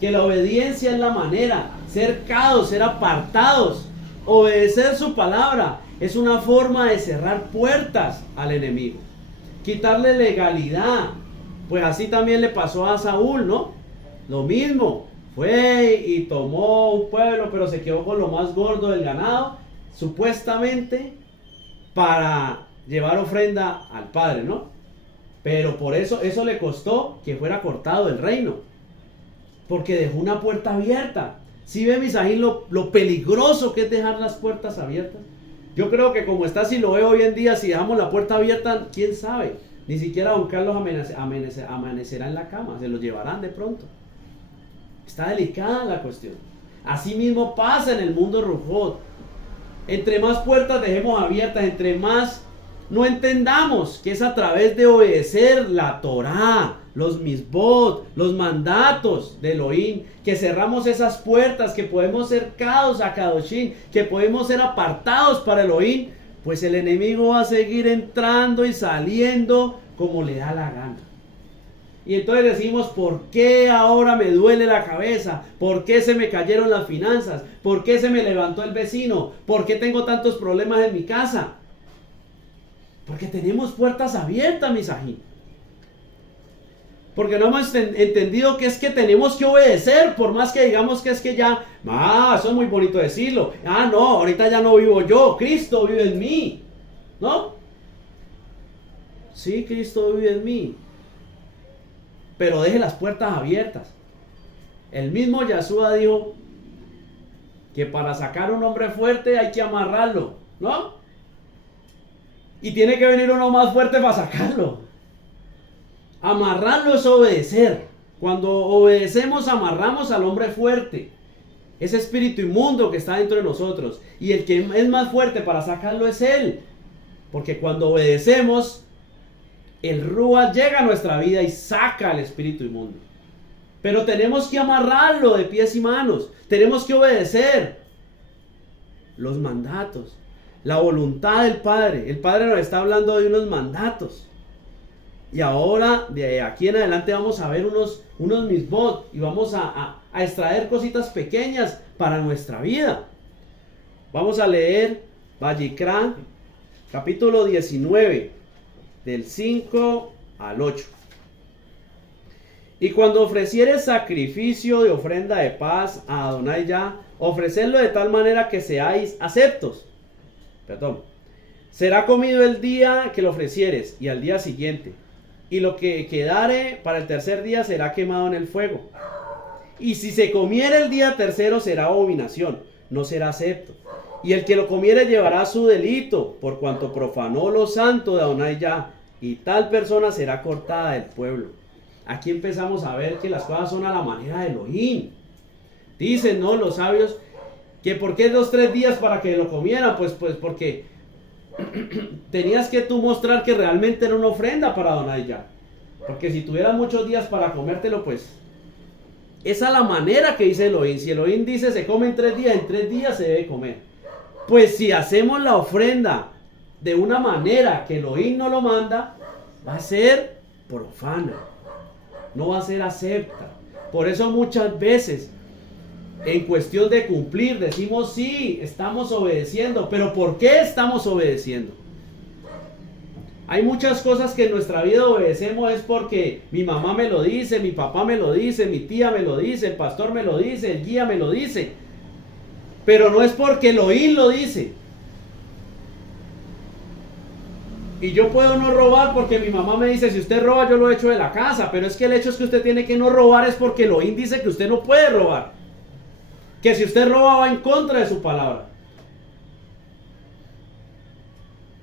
Que la obediencia es la manera. Ser cados, ser apartados. Obedecer su palabra es una forma de cerrar puertas al enemigo. Quitarle legalidad. Pues así también le pasó a Saúl, ¿no? Lo mismo, fue y tomó un pueblo, pero se quedó con lo más gordo del ganado, supuestamente para llevar ofrenda al Padre, ¿no? Pero por eso le costó que fuera cortado el reino, porque dejó una puerta abierta. ¿Sí ve, Misajín, lo peligroso que es dejar las puertas abiertas? Yo creo que como está, si lo veo hoy en día, si dejamos la puerta abierta, quién sabe, ni siquiera don Carlos amanecerá en la cama, se lo llevarán de pronto. Está delicada la cuestión. Así mismo pasa en el mundo Rujot. Entre más puertas dejemos abiertas, entre más no entendamos que es a través de obedecer la Torá, los misbot, los mandatos de Elohim, que cerramos esas puertas, que podemos ser cados a Kadoshim, que podemos ser apartados para Elohim, pues el enemigo va a seguir entrando y saliendo como le da la gana. Y entonces decimos, ¿por qué ahora me duele la cabeza? ¿Por qué se me cayeron las finanzas? ¿Por qué se me levantó el vecino? ¿Por qué tengo tantos problemas en mi casa? Porque tenemos puertas abiertas, Misajín. Porque no hemos entendido que es que tenemos que obedecer, por más que digamos que es que ya, eso es muy bonito decirlo. No, ahorita ya no vivo yo, Cristo vive en mí. ¿No? Sí, Cristo vive en mí. Pero deje las puertas abiertas. El mismo Yahshua dijo que para sacar un hombre fuerte hay que amarrarlo, ¿no? Y tiene que venir uno más fuerte para sacarlo. Amarrarlo es obedecer. Cuando obedecemos, amarramos al hombre fuerte, ese espíritu inmundo que está dentro de nosotros. Y el que es más fuerte para sacarlo es él. Porque cuando obedecemos, el Ruach llega a nuestra vida y saca al espíritu inmundo. Pero tenemos que amarrarlo de pies y manos. Tenemos que obedecer los mandatos, la voluntad del Padre. El Padre nos está hablando de unos mandatos. Y ahora, de aquí en adelante, vamos a ver unos misbot y vamos a extraer cositas pequeñas para nuestra vida. Vamos a leer Vayikra, capítulo 19. Del 5 al 8. Y cuando ofrecieres sacrificio de ofrenda de paz a Adonai Yah, ofrecedlo de tal manera que seáis aceptos. Será comido el día que lo ofrecieres y al día siguiente. Y lo que quedare para el tercer día será quemado en el fuego. Y si se comiere el día tercero será abominación, no será acepto. Y el que lo comiere llevará su delito, por cuanto profanó lo santo de Adonai Yah, y tal persona será cortada del pueblo. Aquí empezamos a ver que las cosas son a la manera de Elohim. Dicen, ¿no?, los sabios, que ¿por qué 2-3 días para que lo comieran? Pues porque tenías que tú mostrar que realmente era una ofrenda para Adonai Yah. Porque si tuvieras muchos días para comértelo, pues esa es la manera que dice Elohim. Si Elohim dice se come en 3 días se debe comer. Pues si hacemos la ofrenda de una manera que Elohim no lo manda, va a ser profana, no va a ser acepta. Por eso muchas veces, en cuestión de cumplir, decimos sí, estamos obedeciendo, pero ¿por qué estamos obedeciendo? Hay muchas cosas que en nuestra vida obedecemos es porque mi mamá me lo dice, mi papá me lo dice, mi tía me lo dice, el pastor me lo dice, el guía me lo dice. Pero no es porque Elohim lo dice. Y yo puedo no robar porque mi mamá me dice, si usted roba yo lo echo de la casa. Pero es que el hecho es que usted tiene que no robar es porque Elohim dice que usted no puede robar. Que si usted roba va en contra de su palabra.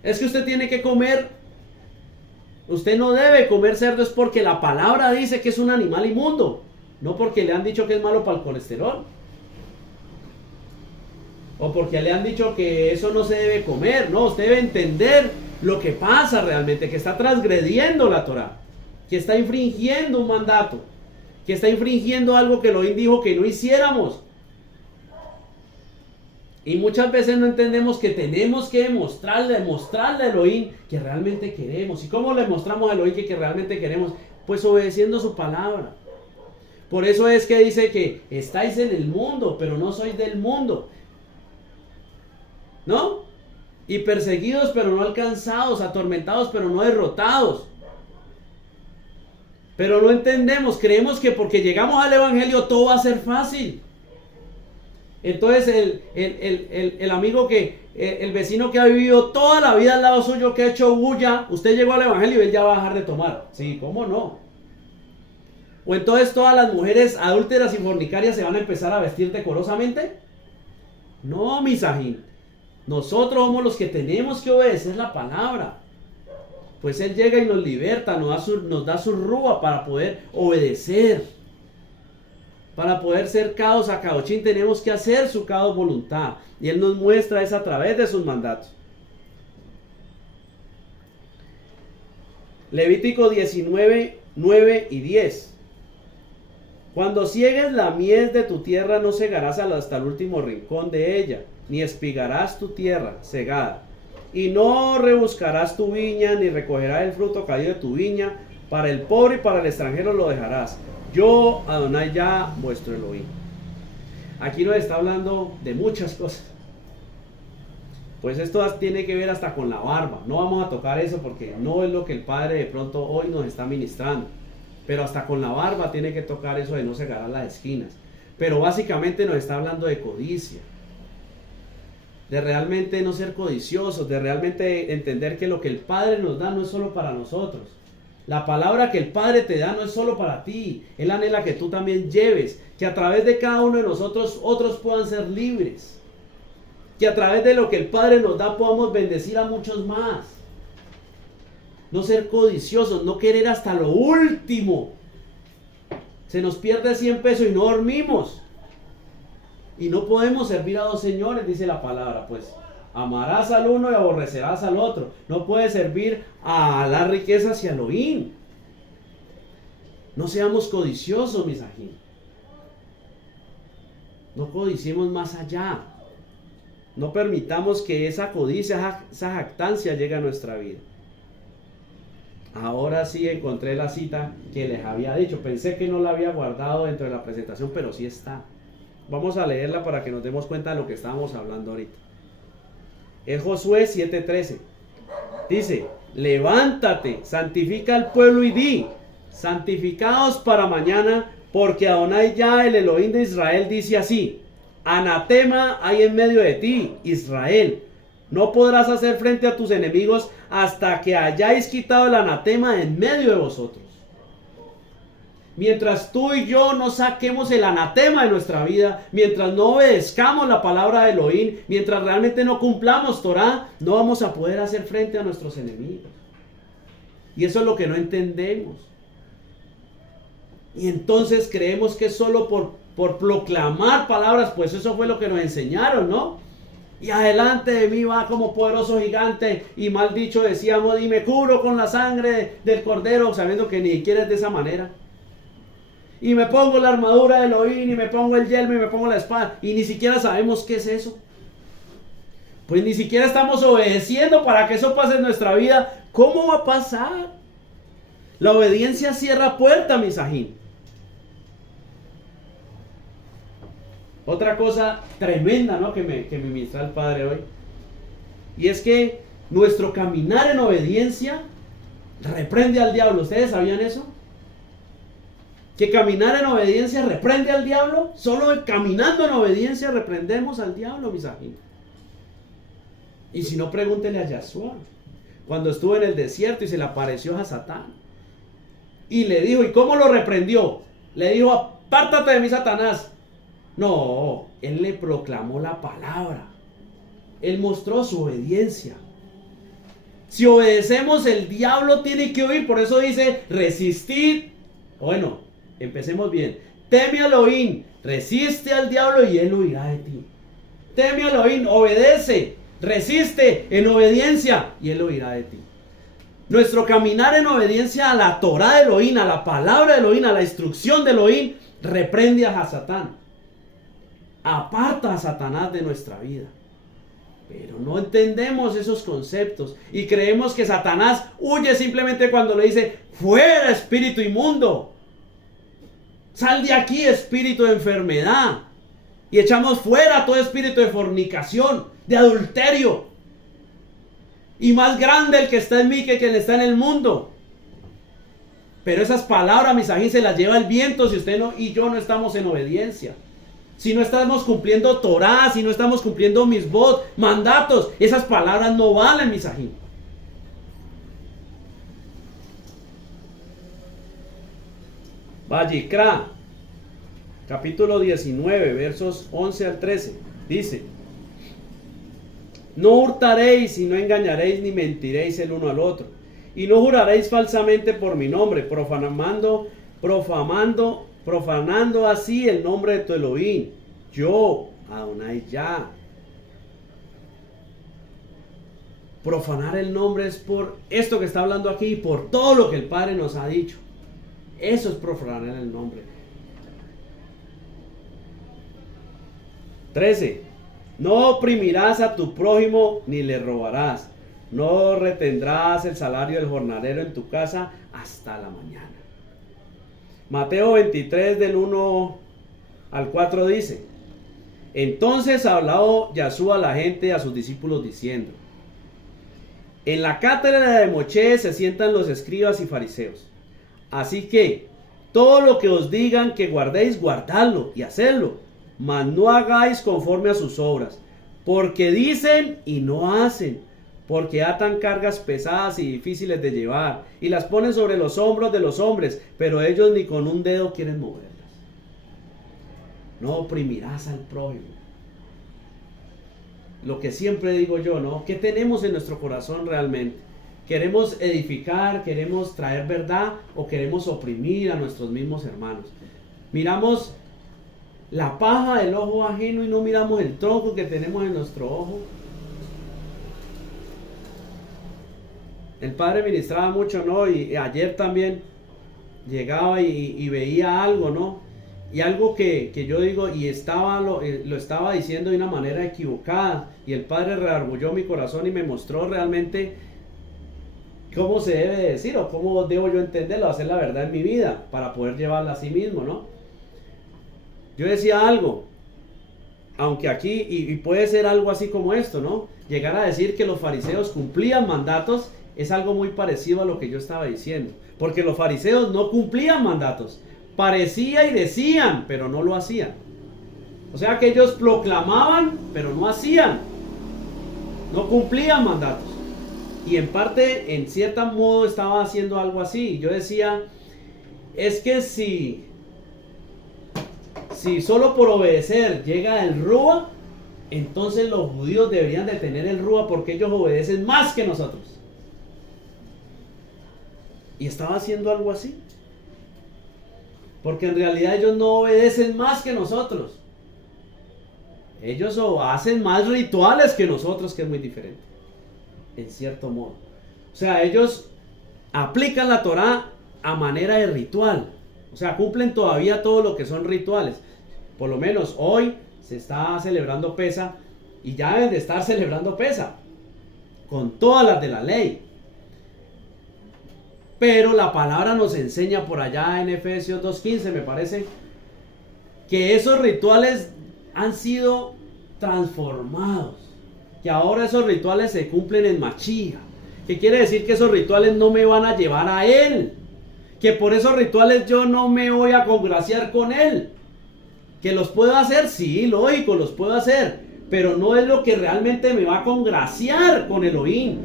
Es que usted tiene que comer. Usted no debe comer cerdo es porque la palabra dice que es un animal inmundo. No porque le han dicho que es malo para el colesterol. O porque le han dicho que eso no se debe comer. No, usted debe entender lo que pasa realmente, que está transgrediendo la Torah, que está infringiendo un mandato, que está infringiendo algo que Elohim dijo que no hiciéramos. Y muchas veces no entendemos que tenemos que demostrarle a Elohim que realmente queremos. ¿Y cómo le mostramos a Elohim que realmente queremos? Pues obedeciendo su palabra. Por eso es que dice que estáis en el mundo, pero no sois del mundo. ¿No? Y perseguidos pero no alcanzados, atormentados pero no derrotados. Pero no entendemos, creemos que porque llegamos al evangelio todo va a ser fácil. Entonces el amigo el vecino que ha vivido toda la vida al lado suyo, que ha hecho bulla, usted llegó al evangelio y él ya va a dejar de tomar. Sí, ¿cómo no? O entonces todas las mujeres adúlteras y fornicarias se van a empezar a vestir decorosamente. No, misajín. Nosotros somos los que tenemos que obedecer la palabra. Pues Él llega y nos liberta, nos da su rúa para poder obedecer. Para poder ser cados a Kadoshim tenemos que hacer su cada voluntad. Y Él nos muestra eso a través de sus mandatos. Levítico 19, 9 y 10. Cuando ciegues la mies de tu tierra no cegarás hasta el último rincón de ella, ni espigarás tu tierra cegada, y no rebuscarás tu viña, ni recogerás el fruto caído de tu viña, para el pobre y para el extranjero lo dejarás. Yo, Adonai Yah, vuestro Elohim. Aquí nos está hablando de muchas cosas. Pues esto tiene que ver hasta con la barba. No vamos a tocar eso porque no es lo que el Padre de pronto hoy nos está ministrando. Pero hasta con la barba tiene que tocar eso de no cegar las esquinas. Pero básicamente nos está hablando de codicia. De realmente no ser codiciosos, de realmente entender que lo que el Padre nos da no es solo para nosotros. La palabra que el Padre te da no es solo para ti. Él anhela que tú también lleves, que a través de cada uno de nosotros otros puedan ser libres. Que a través de lo que el Padre nos da podamos bendecir a muchos más. No ser codiciosos, no querer hasta lo último. Se nos pierde 100 pesos y no dormimos. Y no podemos servir a dos señores, dice la palabra. Pues amarás al uno y aborrecerás al otro. No puedes servir a las riquezas y a Elohim. No seamos codiciosos, mis ajín. No codiciemos más allá. No permitamos que esa codicia, esa jactancia llegue a nuestra vida. Ahora sí encontré la cita que les había dicho. Pensé que no la había guardado dentro de la presentación, pero sí está. Vamos a leerla para que nos demos cuenta de lo que estábamos hablando ahorita. Es Josué 7:13. Dice: levántate, santifica al pueblo y di: santificaos para mañana, porque Adonai Yah, el Elohim de Israel, dice así: anatema hay en medio de ti, Israel. No podrás hacer frente a tus enemigos hasta que hayáis quitado el anatema en medio de vosotros. Mientras tú y yo no saquemos el anatema de nuestra vida, mientras no obedezcamos la palabra de Elohim, mientras realmente no cumplamos Torah, no vamos a poder hacer frente a nuestros enemigos. Y eso es lo que no entendemos. Y entonces creemos que solo por proclamar palabras, pues eso fue lo que nos enseñaron, ¿no? Y adelante de mí va como poderoso gigante, y mal dicho decíamos, y me cubro con la sangre del cordero, sabiendo que ni siquiera es de esa manera. Y me pongo la armadura de Elohim, y me pongo el yelmo, y me pongo la espada, y ni siquiera sabemos qué es eso. Pues ni siquiera estamos obedeciendo para que eso pase en nuestra vida. ¿Cómo va a pasar? La obediencia cierra puerta, misajín. Otra cosa tremenda, ¿no? que me ministra el Padre hoy. Y es que nuestro caminar en obediencia reprende al diablo. ¿Ustedes sabían eso? Que caminar en obediencia reprende al diablo. Solo caminando en obediencia reprendemos al diablo, misajín. Y si no, pregúntenle a Yahshua. Cuando estuvo en el desierto y se le apareció a Satán. Y le dijo, ¿y cómo lo reprendió? Le dijo, apártate de mí, Satanás. No, él le proclamó la palabra. Él mostró su obediencia. Si obedecemos, el diablo tiene que huir. Por eso dice, resistid. Bueno, empecemos bien. Teme a Elohim, resiste al diablo y él huirá de ti. Teme a Elohim, obedece, resiste en obediencia y él huirá de ti. Nuestro caminar en obediencia a la Torah de Elohim, a la palabra de Elohim, a la instrucción de Elohim, reprende a Satán. Aparta a Satanás de nuestra vida. Pero no entendemos esos conceptos y creemos que Satanás huye simplemente cuando le dice, fuera espíritu inmundo, sal de aquí espíritu de enfermedad, y echamos fuera todo espíritu de fornicación, de adulterio, y más grande el que está en mí que quien está en el mundo. Pero esas palabras, misajín, se las lleva el viento si usted no y yo no estamos en obediencia. Si no estamos cumpliendo Torah, si no estamos cumpliendo misbot, mandatos, esas palabras no valen, misajín. Vayikra, capítulo 19, versos 11 al 13, dice: no hurtaréis y no engañaréis ni mentiréis el uno al otro, y no juraréis falsamente por mi nombre, profanando así el nombre de tu Elohim, yo, Adonai Yah. Profanar el nombre es por esto que está hablando aquí y por todo lo que el Padre nos ha dicho. Eso es profanar el nombre. 13. No oprimirás a tu prójimo ni le robarás. No retendrás el salario del jornalero en tu casa hasta la mañana. Mateo 23 del 1 al 4 dice: entonces habló Yahshua a la gente, a sus discípulos, diciendo: en la cátedra de Moisés se sientan los escribas y fariseos. Así que todo lo que os digan que guardéis, guardadlo y hacedlo, mas no hagáis conforme a sus obras, porque dicen y no hacen, porque atan cargas pesadas y difíciles de llevar, y las ponen sobre los hombros de los hombres, pero ellos ni con un dedo quieren moverlas. No oprimirás al prójimo. Lo que siempre digo yo, ¿no? ¿Qué tenemos en nuestro corazón realmente? ¿Queremos edificar, queremos traer verdad o queremos oprimir a nuestros mismos hermanos? Miramos la paja del ojo ajeno y no miramos el tronco que tenemos en nuestro ojo. El Padre ministraba mucho, ¿no? Y ayer también llegaba y veía algo, ¿no? Y algo que yo digo, y lo estaba diciendo de una manera equivocada, y el Padre redargulló mi corazón y me mostró realmente cómo se debe decir o cómo debo yo entenderlo, hacer la verdad en mi vida para poder llevarla a sí mismo, ¿no? Yo decía algo, aunque aquí, y puede ser algo así como esto, ¿no? Llegar a decir que los fariseos cumplían mandatos es algo muy parecido a lo que yo estaba diciendo, porque los fariseos no cumplían mandatos, parecía y decían, pero no lo hacían. O sea que ellos proclamaban, pero no hacían, no cumplían mandatos. Y en parte, en cierto modo, estaba haciendo algo así. Yo decía, es que si solo por obedecer llega el Rúa, entonces los judíos deberían de tener el Rúa porque ellos obedecen más que nosotros. Y estaba haciendo algo así. Porque en realidad ellos no obedecen más que nosotros. Ellos hacen más rituales que nosotros, que es muy diferente. En cierto modo. O sea, ellos aplican la Torá a manera de ritual. O sea, cumplen todavía todo lo que son rituales. Por lo menos hoy se está celebrando Pesa. Y ya deben de estar celebrando Pesa. Con todas las de la ley. Pero la palabra nos enseña por allá en Efesios 2:15, me parece, que esos rituales han sido transformados. Que ahora esos rituales se cumplen en Mashiach. Que quiere decir que esos rituales no me van a llevar a Él. Que por esos rituales yo no me voy a congraciar con Él. Que los puedo hacer, sí, lógico, los puedo hacer. Pero no es lo que realmente me va a congraciar con Elohim.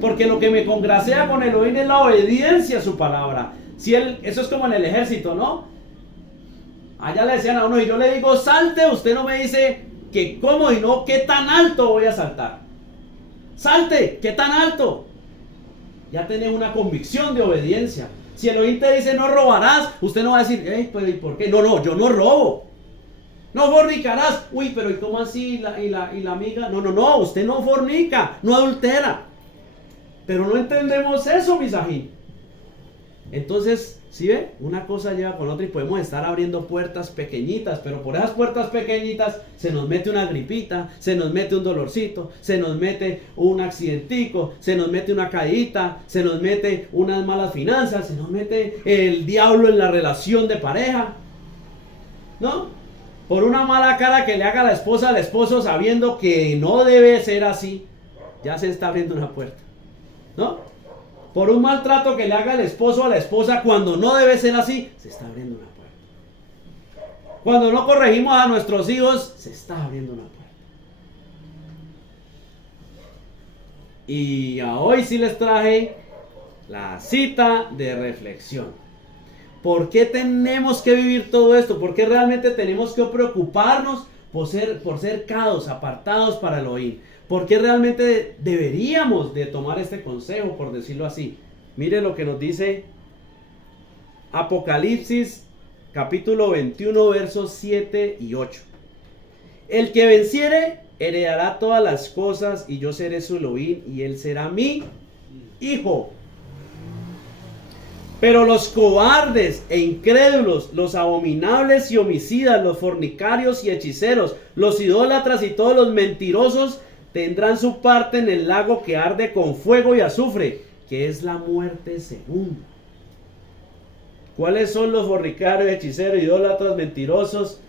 Porque lo que me congracia con Elohim es la obediencia a su palabra. Eso es como en el ejército, ¿no? Allá le decían a uno, y yo le digo, salte, usted no me dice que cómo y no qué tan alto voy a saltar. Salte, qué tan alto. Ya tenés una convicción de obediencia. Si Elohim te dice no robarás, usted no va a decir, pero ¿y por qué? No, yo no robo. No fornicarás. Uy, pero ¿y cómo así? ¿Y la amiga? No, usted no fornica, no adultera. Pero no entendemos eso, misajín. Entonces, ¿sí ve? Una cosa lleva con otra y podemos estar abriendo puertas pequeñitas, pero por esas puertas pequeñitas se nos mete una gripita, se nos mete un dolorcito, se nos mete un accidentico, se nos mete una caída, se nos mete unas malas finanzas, se nos mete el diablo en la relación de pareja, ¿no? Por una mala cara que le haga la esposa al esposo sabiendo que no debe ser así, ya se está abriendo una puerta, ¿no? Por un maltrato que le haga el esposo a la esposa cuando no debe ser así, se está abriendo una puerta. Cuando no corregimos a nuestros hijos, se está abriendo una puerta. Y a hoy sí les traje la cita de reflexión. ¿Por qué tenemos que vivir todo esto? ¿Por qué realmente tenemos que preocuparnos por ser cados, apartados para Elohim? ¿Por qué realmente deberíamos de tomar este consejo, por decirlo así? Mire lo que nos dice Apocalipsis capítulo 21 versos 7 y 8. El que venciere heredará todas las cosas y yo seré su Elohim y él será mi hijo. Pero los cobardes e incrédulos, los abominables y homicidas, los fornicarios y hechiceros, los idólatras y todos los mentirosos tendrán su parte en el lago que arde con fuego y azufre, que es la muerte segunda. ¿Cuáles son los fornicarios, hechiceros, idólatras, mentirosos?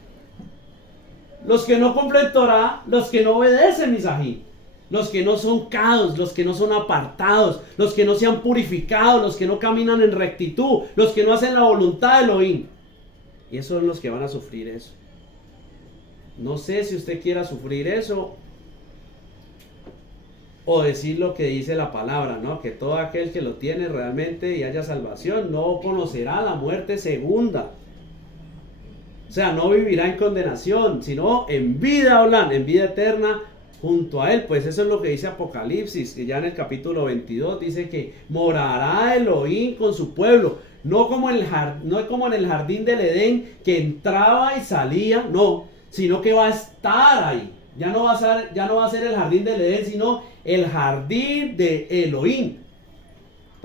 Los que no cumplen Torah, los que no obedecen misají, los que no son cados, los que no son apartados, los que no se han purificado, los que no caminan en rectitud, los que no hacen la voluntad de Elohim. Y esos son los que van a sufrir eso. No sé si usted quiera sufrir eso o decir lo que dice la palabra, ¿no? Que todo aquel que lo tiene realmente y haya salvación no conocerá la muerte segunda. O sea, no vivirá en condenación, sino en vida hablan, en vida eterna junto a él. Pues eso es lo que dice Apocalipsis, que ya en el capítulo 22 dice que morará Elohim con su pueblo. No como en el jardín del Edén, que entraba y salía, no, sino que va a estar ahí. Ya no va a ser el jardín del Edén, sino el jardín de Elohim.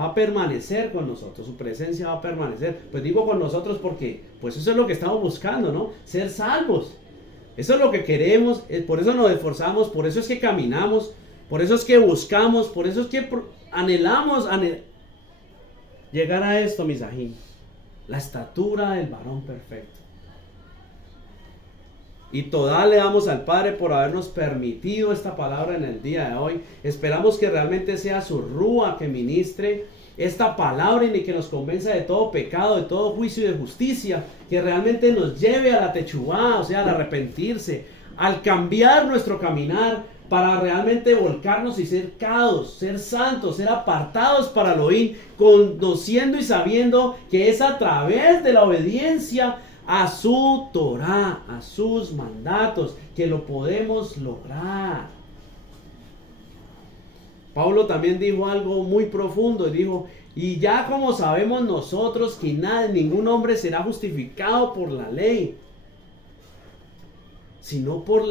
Va a permanecer con nosotros, su presencia va a permanecer. Pues digo con nosotros porque pues eso es lo que estamos buscando, ¿no? Ser salvos. Eso es lo que queremos, por eso nos esforzamos, por eso es que caminamos, por eso es que buscamos, por eso es que anhelamos llegar a esto, misajín. La estatura del varón perfecto. Y toda le damos al Padre por habernos permitido esta palabra en el día de hoy. Esperamos que realmente sea su rúa que ministre esta palabra y que nos convenza de todo pecado, de todo juicio y de justicia, que realmente nos lleve a la techubá, o sea, al arrepentirse, al cambiar nuestro caminar, para realmente volcarnos y ser cados, ser santos, ser apartados para Elohim, conociendo y sabiendo que es a través de la obediencia a su Torah, a sus mandatos, que lo podemos lograr. Pablo también dijo algo muy profundo, y dijo: y ya como sabemos nosotros que ningún hombre será justificado por la ley, sino ¿por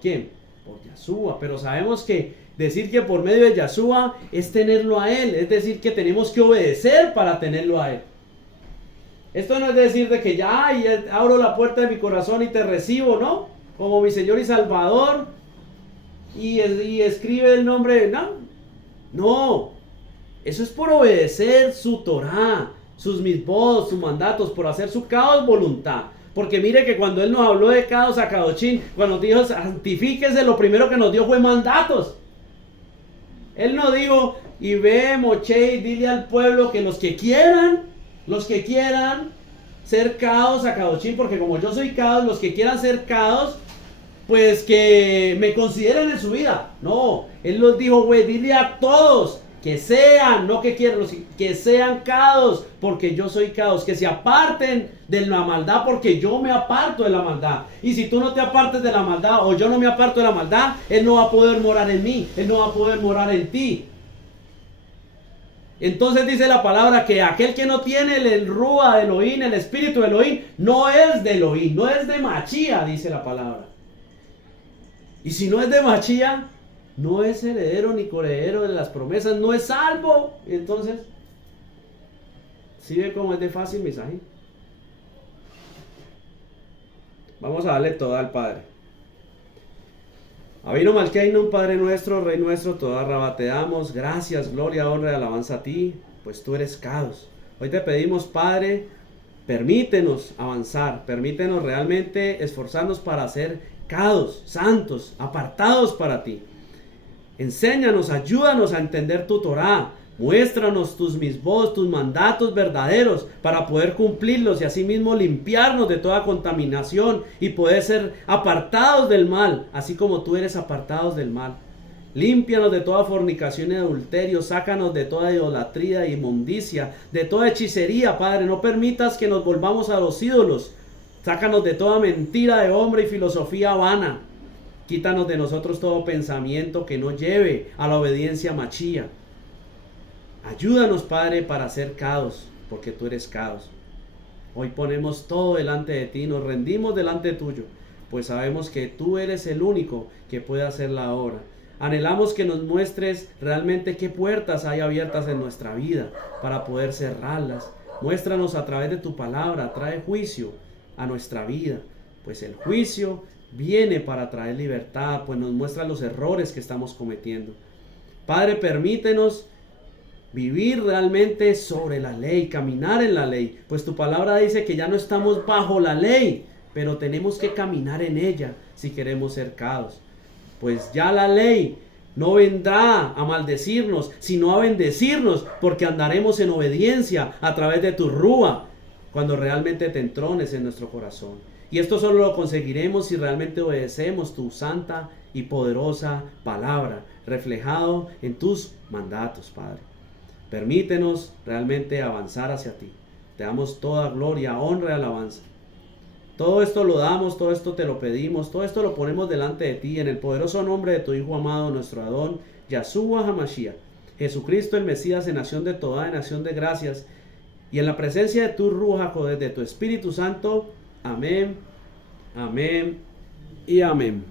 quién? Por Yeshua. Pero sabemos que decir que por medio de Yeshua es tenerlo a Él, es decir, que tenemos que obedecer para tenerlo a Él. Esto no es decir de que ya abro la puerta de mi corazón y te recibo, ¿no? Como mi Señor y Salvador, y escribe el nombre, no, eso es por obedecer su Torah, sus mitzvot, sus mandatos, por hacer su caos voluntad. Porque mire que cuando Él nos habló de caos a Kadoshim, cuando nos dijo santifíquese, lo primero que nos dio fue mandatos. Él no dijo: y ve, Moche, y dile al pueblo que los que quieran ser caos a Kadoshim, porque como yo soy caos, los que quieran ser caos, pues que me consideren en su vida. No, Él nos dijo: güey, dile a todos que sean, no que quieran, que sean caos, porque yo soy caos, que se aparten de la maldad, porque yo me aparto de la maldad. Y si tú no te apartes de la maldad, o yo no me aparto de la maldad, Él no va a poder morar en mí, Él no va a poder morar en ti. Entonces dice la palabra que aquel que no tiene el Rúa de Elohim, el espíritu de Elohim, no es de Elohim, no es de Machía, dice la palabra. Y si no es de Machía, no es heredero ni coheredero de las promesas, no es salvo. Entonces, ¿sí ve cómo es de fácil, mensaje? Vamos a darle todo al Padre. Avinu Malkeinu, Padre nuestro, Rey nuestro, toda Rabá te damos. Gracias, gloria, honra y alabanza a ti, pues tú eres Kados. Hoy te pedimos, Padre, permítenos avanzar, permítenos realmente esforzarnos para ser Kados, santos, apartados para ti. Enséñanos, ayúdanos a entender tu Torah. Muéstranos tus mitzvot, tus mandatos verdaderos para poder cumplirlos y asimismo limpiarnos de toda contaminación y poder ser apartados del mal, así como tú eres apartados del mal. Límpianos de toda fornicación y adulterio, sácanos de toda idolatría e inmundicia, de toda hechicería, Padre. No permitas que nos volvamos a los ídolos. Sácanos de toda mentira de hombre y filosofía vana. Quítanos de nosotros todo pensamiento que no lleve a la obediencia machía. Ayúdanos, Padre, para ser Kados, porque tú eres Kados. Hoy ponemos todo delante de ti, nos rendimos delante tuyo, pues sabemos que tú eres el único que puede hacer la obra. Anhelamos que nos muestres realmente qué puertas hay abiertas en nuestra vida para poder cerrarlas. Muéstranos a través de tu palabra, trae juicio a nuestra vida, pues el juicio viene para traer libertad, pues nos muestra los errores que estamos cometiendo. Padre, permítenos vivir realmente sobre la ley, caminar en la ley, pues tu palabra dice que ya no estamos bajo la ley, pero tenemos que caminar en ella si queremos ser Kados. Pues ya la ley no vendrá a maldecirnos, sino a bendecirnos, porque andaremos en obediencia a través de tu Rúa, cuando realmente te entrones en nuestro corazón. Y esto solo lo conseguiremos si realmente obedecemos tu santa y poderosa palabra, reflejado en tus mandatos, Padre. Permítenos realmente avanzar hacia ti. Te damos toda gloria, honra y alabanza. Todo esto lo damos, todo esto te lo pedimos, todo esto lo ponemos delante de ti en el poderoso nombre de tu Hijo amado, nuestro Adón, Yeshua HaMashiach, Jesucristo el Mesías, en acción de toda, en acción de gracias, y en la presencia de tu Ruach HaKodesh, de tu Espíritu Santo. Amén, amén y amén.